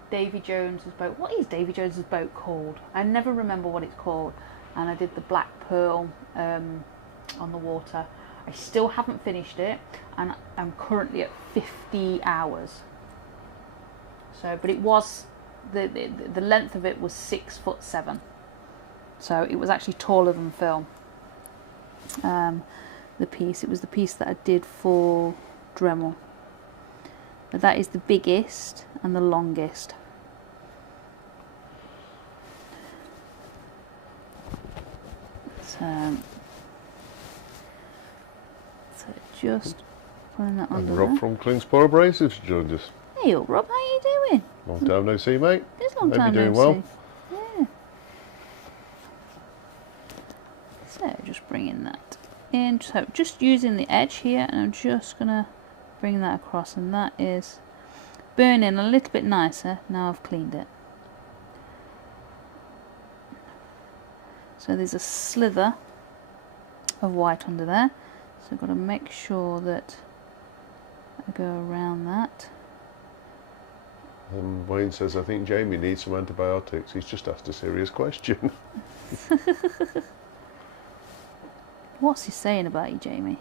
Davy Jones's boat. What is Davy Jones's boat called? I never remember what it's called. And I did the Black Pearl on the water. I still haven't finished it, and I'm currently at 50 hours. So, but it was the length of it was 6'7", so it was actually taller than film. The piece, it was the piece that I did for Dremel. But that is the biggest and the longest. So just putting that under Rob there. from Klingspor Abrasives joined us. Hey up, Rob, how you doing? Long time no see, mate. It's a long Hope time you're doing no well. see. Yeah. So just bringing that in. So just using the edge here, and I'm just gonna bring that across, and that is burning a little bit nicer now I've cleaned it. So there's a slither of white under there, so I've got to make sure that I go around that. Wayne says, I think Jamie needs some antibiotics. He's just asked a serious question. What's he saying about you, Jamie?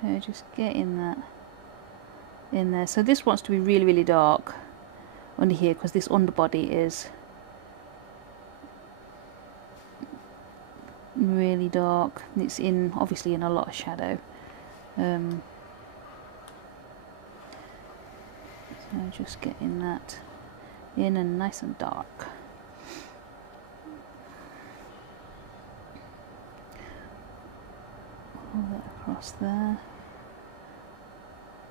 So just getting that in there. So this wants to be really, really dark under here because this underbody is really dark. It's in obviously in a lot of shadow. So just getting that in and nice and dark. Pull that across there.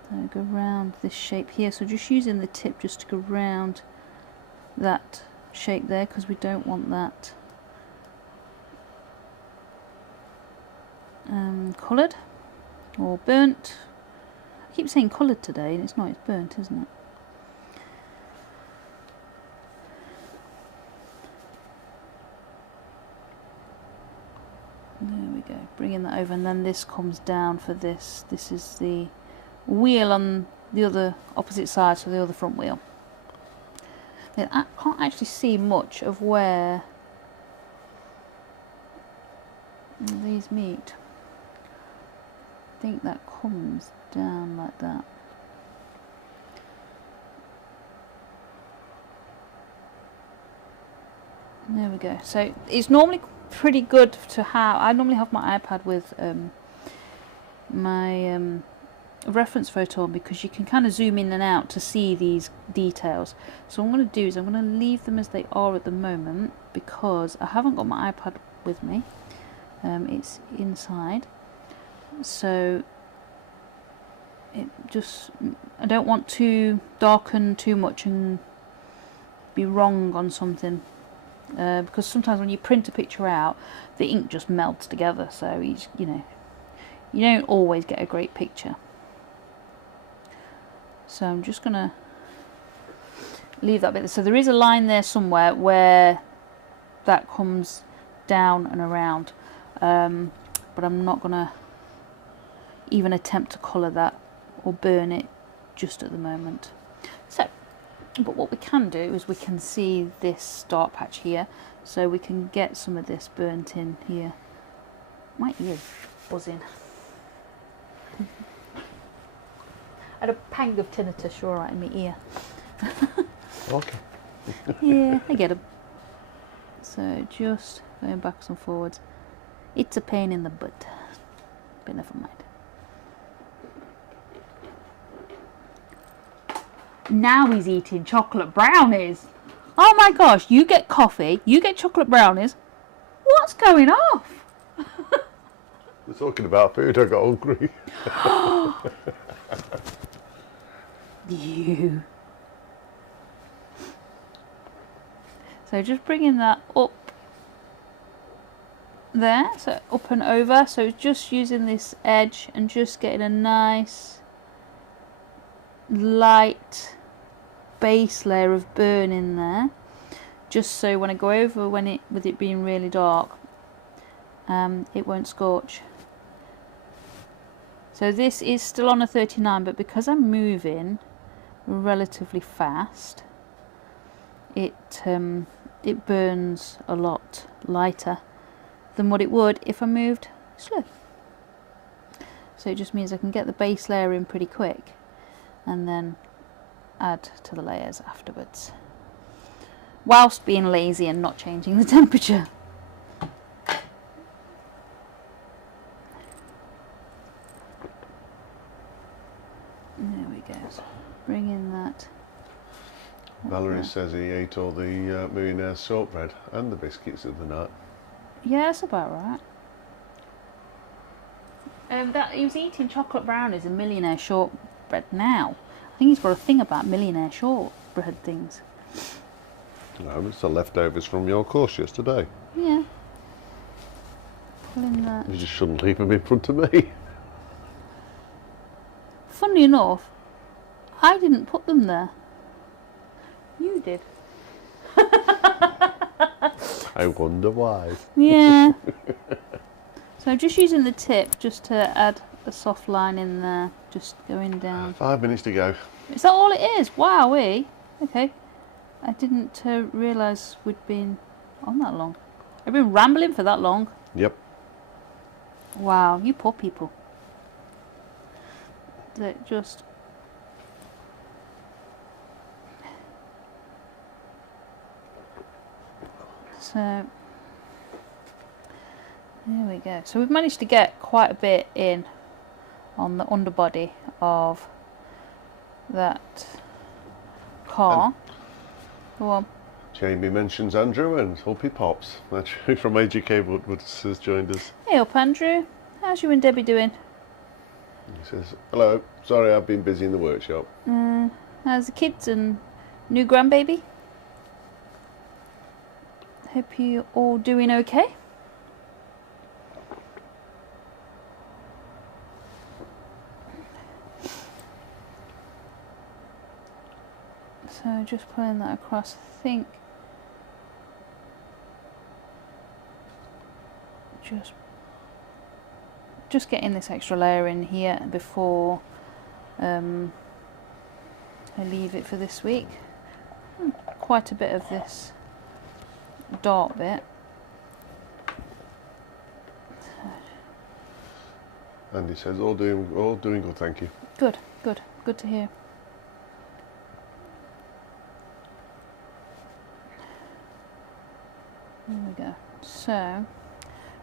So go around this shape here. So just using the tip just to go around that shape there because we don't want that coloured or burnt. I keep saying coloured today and it's not, it's burnt, isn't it? There we go, bringing that over, and then this comes down for this. This is the wheel on the other opposite side, so the other front wheel. Then I can't actually see much of where these meet. I think that comes down like that. There we go. So it's normally pretty good to have. I normally have my iPad with my reference photo on because you can kind of zoom in and out to see these details. So what I'm going to do is I'm going to leave them as they are at the moment because I haven't got my iPad with me. It's inside, so it just, I don't want to darken too much and be wrong on something. Because sometimes when you print a picture out, the ink just melts together, so you know, you don't always get a great picture. So I'm just gonna leave that bit. So there is a line there somewhere where that comes down and around, but I'm not gonna even attempt to colour that or burn it just at the moment. So but what we can do is we can see this dark patch here, so we can get some of this burnt in here. My ear's buzzing. I had a pang of tinnitus, you're right, in my ear. Okay. Yeah, I get them. So just going backwards and forwards. It's a pain in the butt, but never mind. Now he's eating chocolate brownies. Oh my gosh, you get coffee, you get chocolate brownies. What's going off? We're talking about food, I got hungry. You. So just bringing that up there, so up and over. So just using this edge and just getting a nice light base layer of burn in there, just so when I go over with it being really dark, it won't scorch. So this is still on a 39, but because I'm moving relatively fast, it burns a lot lighter than what it would if I moved slow. So it just means I can get the base layer in pretty quick and then add to the layers afterwards, whilst being lazy and not changing the temperature. There we go. So bring in that. Valerie says he ate all the millionaire's shortbread and the biscuits of the night. Yeah, that's about right. That he was eating chocolate brownies and millionaire shortbread now. I think he's got a thing about millionaire shortbread things. No, it's the leftovers from your course yesterday. Yeah. Pulling that. You just shouldn't leave them in front of me. Funnily enough, I didn't put them there. You did. I wonder why. Yeah. So I'm just using the tip just to add a soft line in there, just going down. 5 minutes to go. Is that all it is? Wowee. Okay. I didn't realise we'd been on that long. I've been rambling for that long. Yep. Wow, you poor people. That just... So, there we go. So we've managed to get quite a bit in on the underbody of that car. Go on. Jamie mentions Andrew and hope he pops. Andrew from AGK Woodwards has joined us. Hey up, Andrew. How's you and Debbie doing? He says, hello, sorry I've been busy in the workshop. How's the kids and new grandbaby? Hope you're all doing okay. So just pulling that across, I think just getting this extra layer in here before I leave it for this week. Quite a bit of this dark bit. And he says, all doing good, thank you. Good to hear. There we go. So,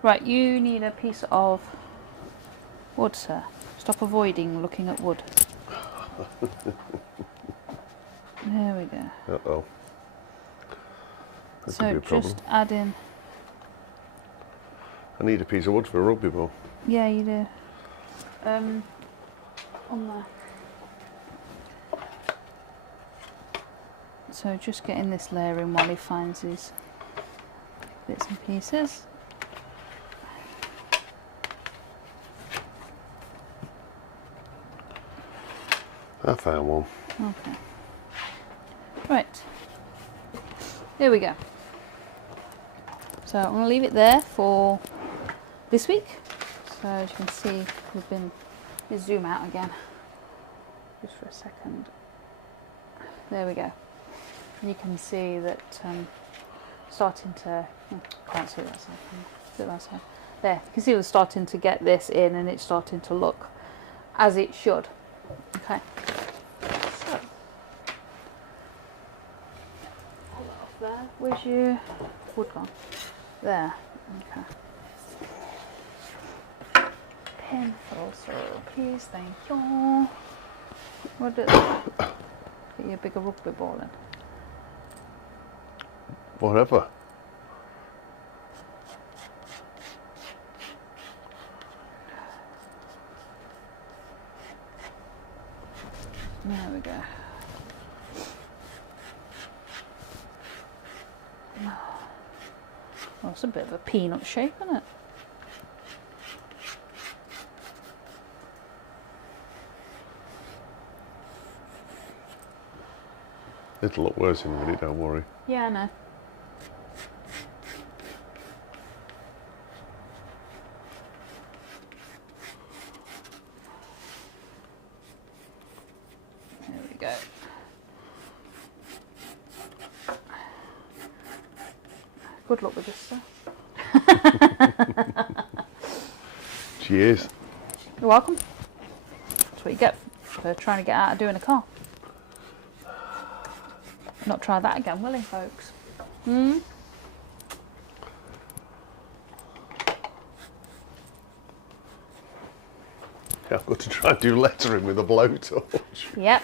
right, you need a piece of wood, sir. Stop avoiding looking at wood. There we go. Uh-oh. That could So be a problem. just add in. I need a piece of wood for a rugby ball. Yeah, you do. On there. So just getting this layer in while he finds his bits and pieces. I found one. Okay. Right. There we go. So I'm going to leave it there for this week. So as you can see, we've been... Let's zoom out again. Just for a second. There we go. And you can see that starting to... can't see that side. Do it that side. There. You can see we're starting to get this in and it's starting to look as it should. Okay. So, hold that off there. Where's your wood gone? There. Okay. Pencil, sir, please, thank you. What do? Get you a bigger rugby ball in. Whatever. There we go. Oh, it's a bit of a peanut shape, isn't it? It'll look worse in a minute, don't worry. Yeah, I know. There we go. Good luck with this stuff. Cheers. You're welcome. That's what you get for trying to get out of doing a car. Not try that again, will he, folks? Hmm? I've got to try and do lettering with a blowtorch. Yep.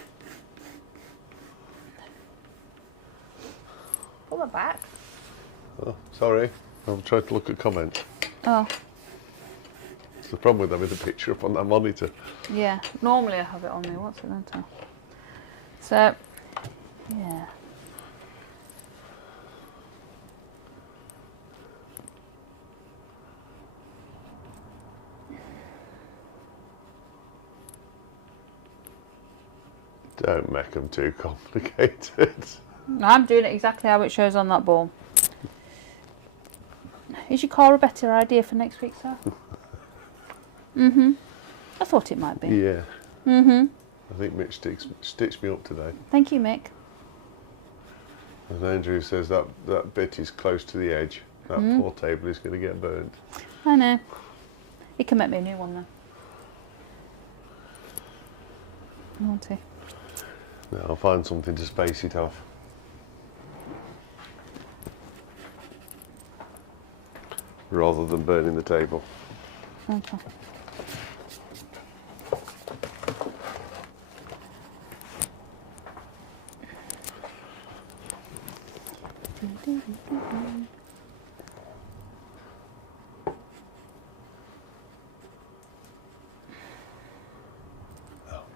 Pull it back. Oh, sorry. I'm trying to look at comments. Oh, It's the problem with having the picture up on that monitor. yeah. Normally I have it on me. What's it, don't I? So, yeah. Don't make them too complicated. I'm doing it exactly how it shows on that ball. Is your car a better idea for next week, sir? I thought it might be. Yeah. I think Mitch stitched me up today. Thank you, Mick. And Andrew says that bit is close to the edge. That floor table is going to get burnt. I know. He can make me a new one, though. Won't he? No, I'll find something to space it off. Rather than burning the table. Okay.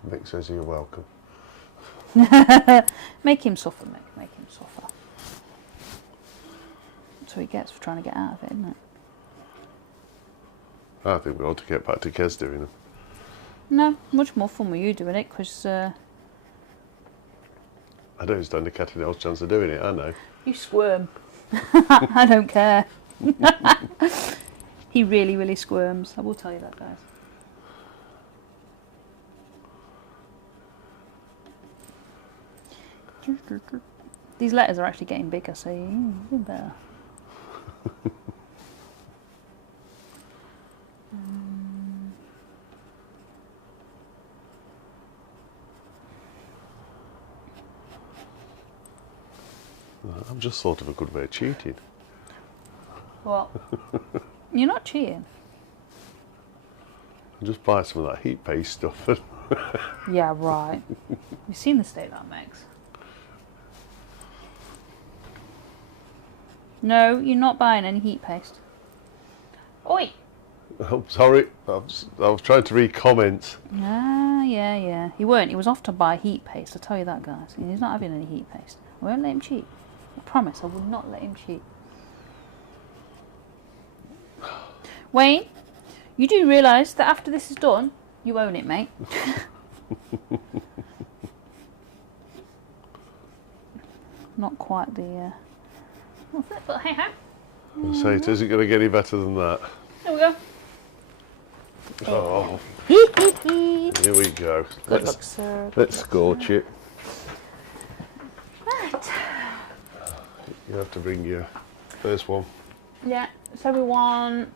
Mick says you're welcome. Make him suffer, Mick. Make him suffer. That's what he gets for trying to get out of it, isn't it? I think we ought to get back to Kez doing them. No, much more fun with you doing it, because I don't stand a cat and mouse chance of doing it, I know. you squirm. I don't care. He really, really squirms. I will tell you that, guys. These letters are actually getting bigger, so you're doing better. I've just thought of a good way of cheating. What? You're not cheating. I'll just buy some of that heat paste stuff. Yeah, right. You've seen the state that makes. No, you're not buying any heat paste. Oi! I'm sorry, I was trying to read comments. Ah, yeah. He weren't. He was off to buy heat paste, I tell you that, guys. He's not having any heat paste. I won't let him cheat. I promise I will not let him cheat. Wayne, you do realise that after this is done, you own it, mate. Not quite the... but hey ho. So it isn't going to get any better than that. There we go. Oh, here we go. Good luck, sir. Let's scorch it. Right. You have to bring your first one. Yeah, so we want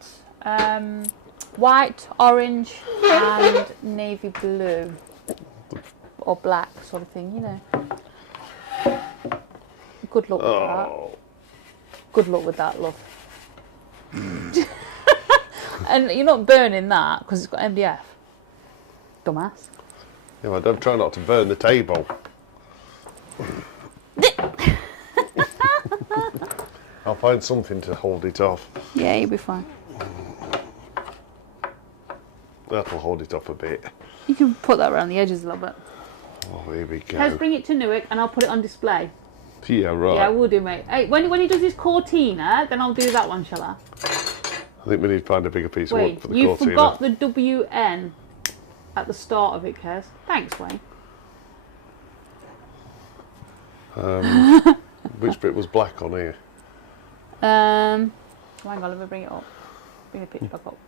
white, orange and navy blue. Or black sort of thing, you know. Good luck with that. Good luck with that, love. And you're not burning that because it's got MDF. Dumbass. Yeah, well, don't try not to burn the table. I'll find something to hold it off. Yeah, you'll be fine. That'll hold it off a bit. You can put that around the edges a little bit. Oh, here we go. Let's bring it to Newark and I'll put it on display. Yeah, right. Yeah, I will do, mate. Hey, when he does his Cortina, then I'll do that one, shall I? I think we need to find a bigger piece of wood for the you Cortina. forgot the WN at the start of it, Kez. Thanks, Wayne. Which bit was black on here? Hang on, let me bring it up. Bring the picture back up.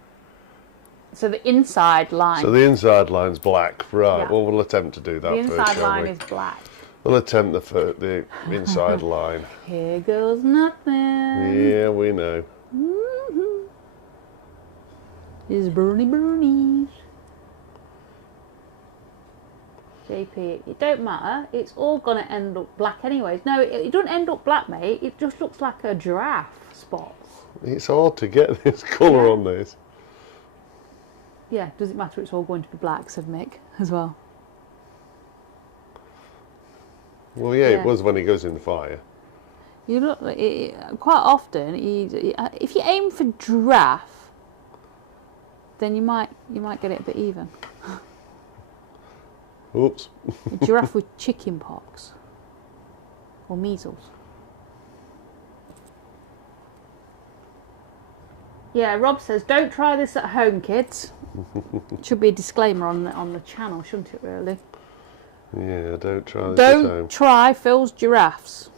So the inside line. So the inside line's black, right? Yeah. Well, we'll attempt to do that The first, inside shall line we? is black. We'll attempt the inside line. Here goes nothing. Yeah, we know. It's Bernie. JP, it don't matter. It's all going to end up black anyways. No, it doesn't end up black, mate. It just looks like a giraffe spots. It's hard to get this colour on this. Yeah, does it matter? It's all going to be black, said Mick, as well. Well, yeah, it was when he goes in the fire. You look quite often. If you aim for giraffe, then you might get it a bit even. Oops. A giraffe with chicken pox or measles. Yeah, Rob says, don't try this at home, kids. Should be a disclaimer on the channel, shouldn't it, really? Yeah, don't try this at home. Don't try Phil's giraffes.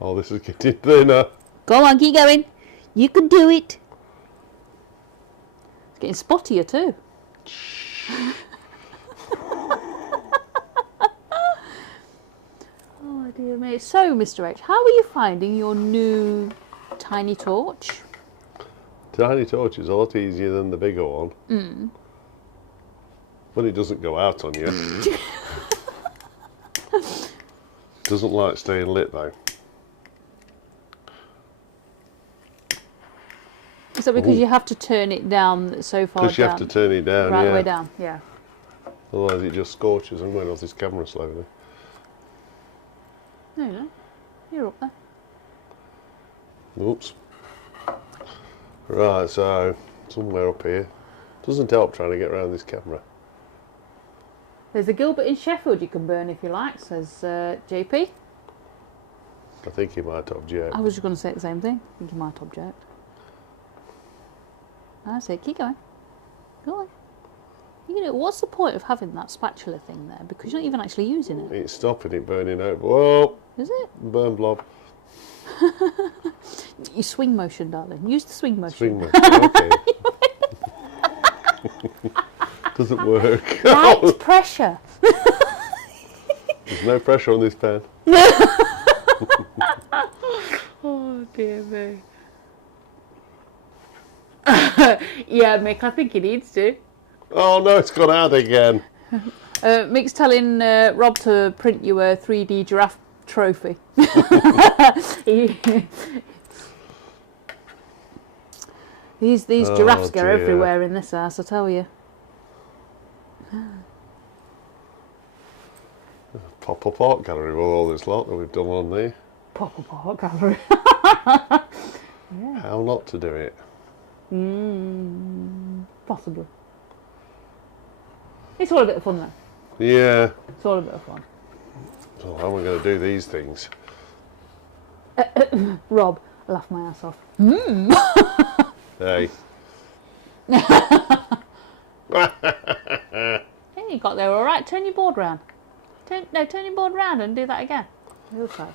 Oh, this is getting thinner. Go on, keep going. You can do it. It's getting spottier too. Oh dear me. So, Mr. H, how are you finding your new tiny torch? Tiny torch is a lot easier than the bigger one. Mm. But it doesn't go out on you. Doesn't like staying lit though. Is that because you have to turn it down so far down? Because you have to turn it down, right yeah. the way down, yeah. Otherwise it just scorches. I'm going off this camera slowly. No, no. You're up there. Oops. Right, so somewhere up here. Doesn't help trying to get around this camera. There's a Gilbert in Sheffield you can burn if you like, says JP. I think he might object. I was just going to say the same thing. I think you might object. I say, keep going. Go on. You know, what's the point of having that spatula thing there? Because you're not even actually using it. It's stopping it burning out. Whoa! Is it? Burn blob. You swing motion, darling. Use the swing motion. Swing motion, okay. Doesn't work. Light pressure. There's no pressure on this pen. Oh dear me. Yeah, Mick, I think he needs to. Oh no, it's gone out again. Mick's telling Rob to print you a 3D giraffe trophy. These giraffes go everywhere in this house, I tell you. Pop-up art gallery with all this lot that we've done on there. Pop-up art gallery. Yeah. How not to do it? Possibly. It's all a bit of fun though. Yeah. It's all a bit of fun. So how am I going to do these things? Rob, I laughed my ass off. Hey. Hey, you got there all right. Turn your board round. Turn your board round and do that again. The other side.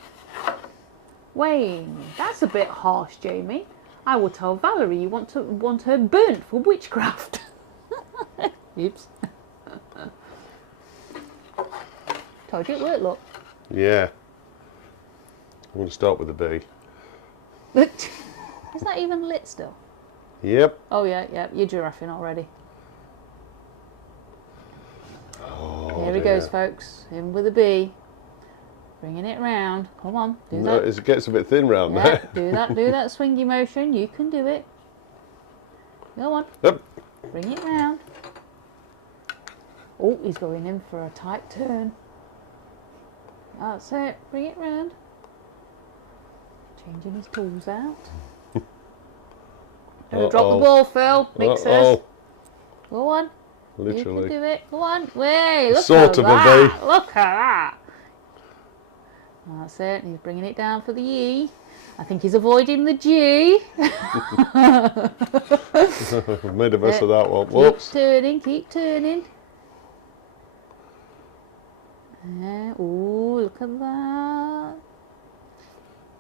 Wayne, that's a bit harsh, Jamie. I will tell Valerie you want her burnt for witchcraft. Oops. Told you it worked, look. Yeah. I'm going to start with a B. Is that even lit still? Yep. Oh yeah, you're giraffing already. Oh, Here he goes, folks. In with a B. Bringing it round. Come on, do that. It gets a bit thin round Yeah, there. do that swingy motion. You can do it. Go on. Yep. Bring it round. Oh, he's going in for a tight turn. That's it. Bring it round. Changing his tools out. Don't drop the ball, Phil. Mixers. Go on. Literally. You can do it. Go on. Way. Look Sort at of that. a B. Look at that. That's it. He's bringing it down for the E. I think he's avoiding the G. I've made a mess of that one. Whoops. Keep turning. Oh, look at that.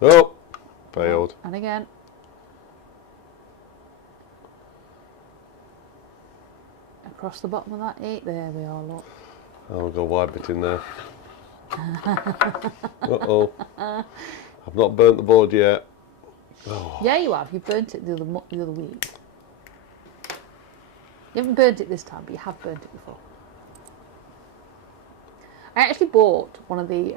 Oh, failed. And again. Across the bottom of that E. There we are, look. Oh, I've got a white bit in there. Uh-oh. I've not burnt the board yet. Oh. Yeah, you have. You burnt it the other week. You haven't burnt it this time, but you have burnt it before. I actually bought one of the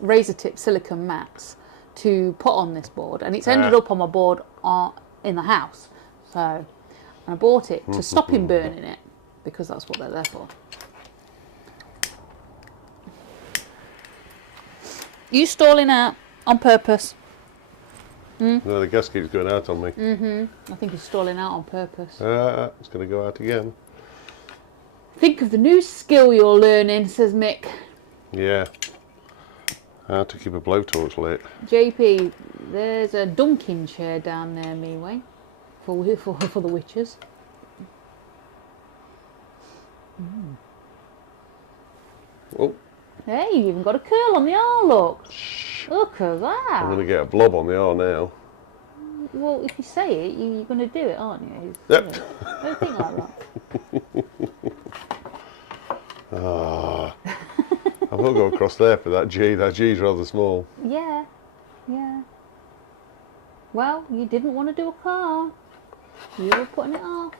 razor tip silicone mats to put on this board, and it's ended up on my board in the house. So, and I bought it to stop him burning it, because that's what they're there for. You stalling out on purpose? No, the gas keeps going out on me. I think he's stalling out on purpose. It's going to go out again. Think of the new skill you're learning, says Mick. Yeah. How to keep a blowtorch lit. JP, there's a dunking chair down there, me way, for the witches. Hey, you even got a curl on the R, look. Look at that. I'm going to get a blob on the R now. Well, if you say it, you're going to do it, aren't you? Yep. Don't think like that. Ah, I will go across there for that G. That G's rather small. Yeah, yeah. Well, you didn't want to do a car. You were putting it off.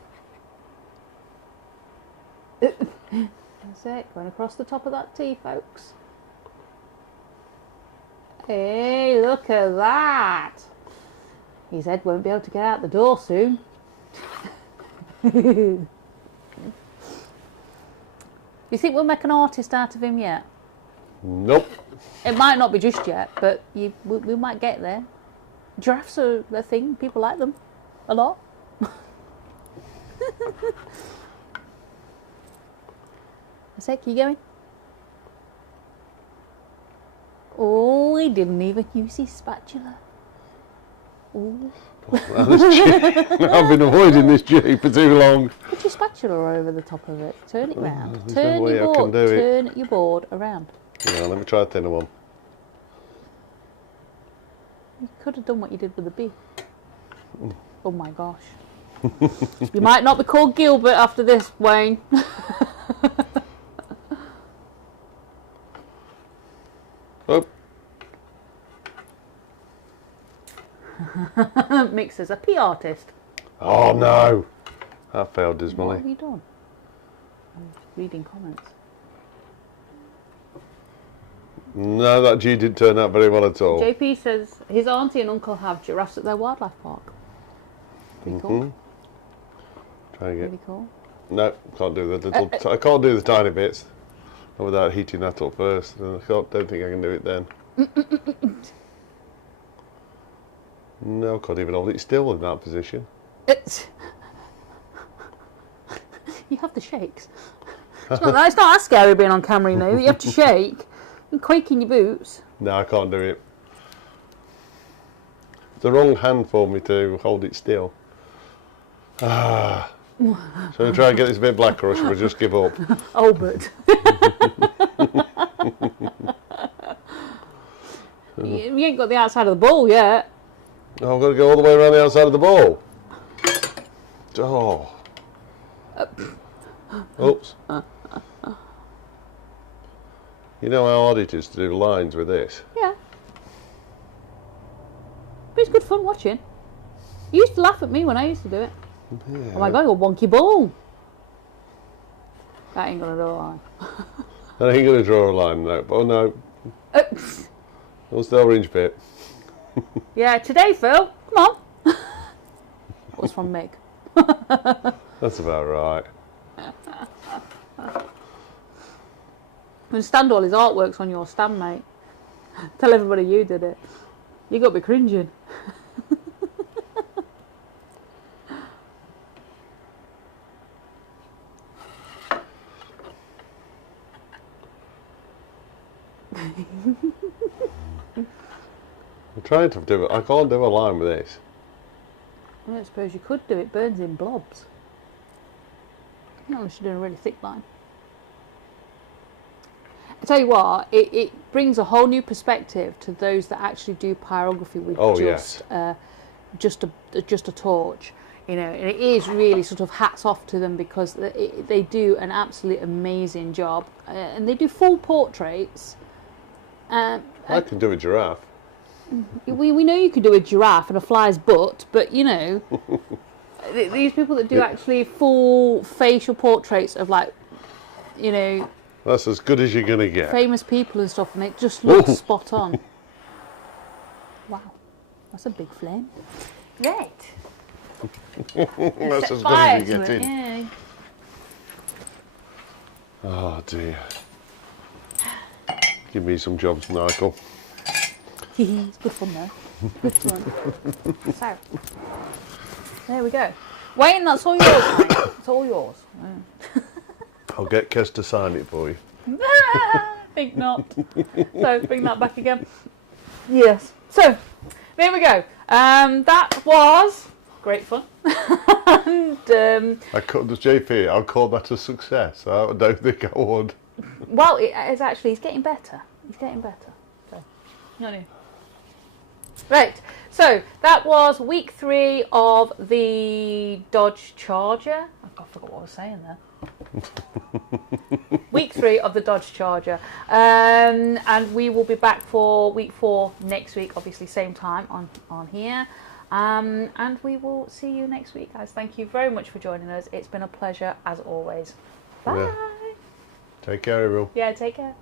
That's it, going across the top of that T, folks. Hey, look at that. His head won't be able to get out the door soon. You think we'll make an artist out of him yet? Nope. It might not be just yet, but we might get there. Giraffes are a thing. People like them a lot. A sec, you going? Oh, he didn't even use his spatula. Oh. I've been avoiding this G for too long. Put your spatula over the top of it. Turn it round. There's Turn no way your I can board. do it. Turn your board around. Yeah, let me try a thinner one. You could have done what you did with the B. Oh my gosh. You might not be called Gilbert after this, Wayne. Oh. Mixer's a P artist. Oh no. That failed What dismally. have you done? I'm reading comments. No, that G didn't turn out very well at all. JP says his auntie and uncle have giraffes at their wildlife park. Pretty cool. Try and get. Really cool. No, can't do the little. I can't do the tiny bits. Not without heating that up first. I don't think I can do it then. No, can't even hold it still in that position. You have the shakes. It's not that scary being on camera, you know. You have to shake and quake in your boots. No, I can't do it. It's the wrong hand for me to hold it still. Ah. So I try and get this a bit blacker, or should we just give up? Albert. You ain't got the outside of the ball yet. Oh, I've got to go all the way around the outside of the ball. Oh. Oops. You know how odd it is to do lines with this? Yeah. But it's good fun watching. You used to laugh at me when I used to do it. Yeah. Oh my god, you're a wonky ball. That ain't gonna do a line. I ain't going to draw a line now. Oh no. What's the orange bit? Yeah, today, Phil. Come on. That was from Meg. That's about right. And stand all his artworks on your stand, mate. Tell everybody you did it. You got to be cringing. I'm trying to do it. I can't do a line with this. I don't suppose you could do it. Burns in blobs. Not unless you're doing a really thick line. I tell you what, it brings a whole new perspective to those that actually do pyrography with just a torch. You know, and it is really sort of hats off to them because they do an absolutely amazing job, and they do full portraits. I can do a giraffe. We know you can do a giraffe and a fly's butt, but you know, these people that do actually full facial portraits of, like, you know, that's as good as you're going to get. Famous people and stuff, and it just looks spot on. Wow, that's a big flame. Right. That's as good as you get in. Yeah. Oh dear. Give me some jobs, Michael. It's good fun though. Good fun. So, there we go. Wayne, that's all yours, mate. It's all yours. I'll get Kes to sign it for you. Think not. So, bring that back again. Yes. So, there we go. That was great fun. And I call the JP. I'll call that a success. I don't think I would. Well, it's actually, he's getting better. He's getting better. So, no. Right, so that was week 3 of the Dodge Charger. I forgot what I was saying there. Week 3 of the Dodge Charger. And we will be back for week 4 next week, obviously same time on here. And we will see you next week, guys. Thank you very much for joining us. It's been a pleasure as always. Bye. Yeah. Take care, everyone. Yeah, take care.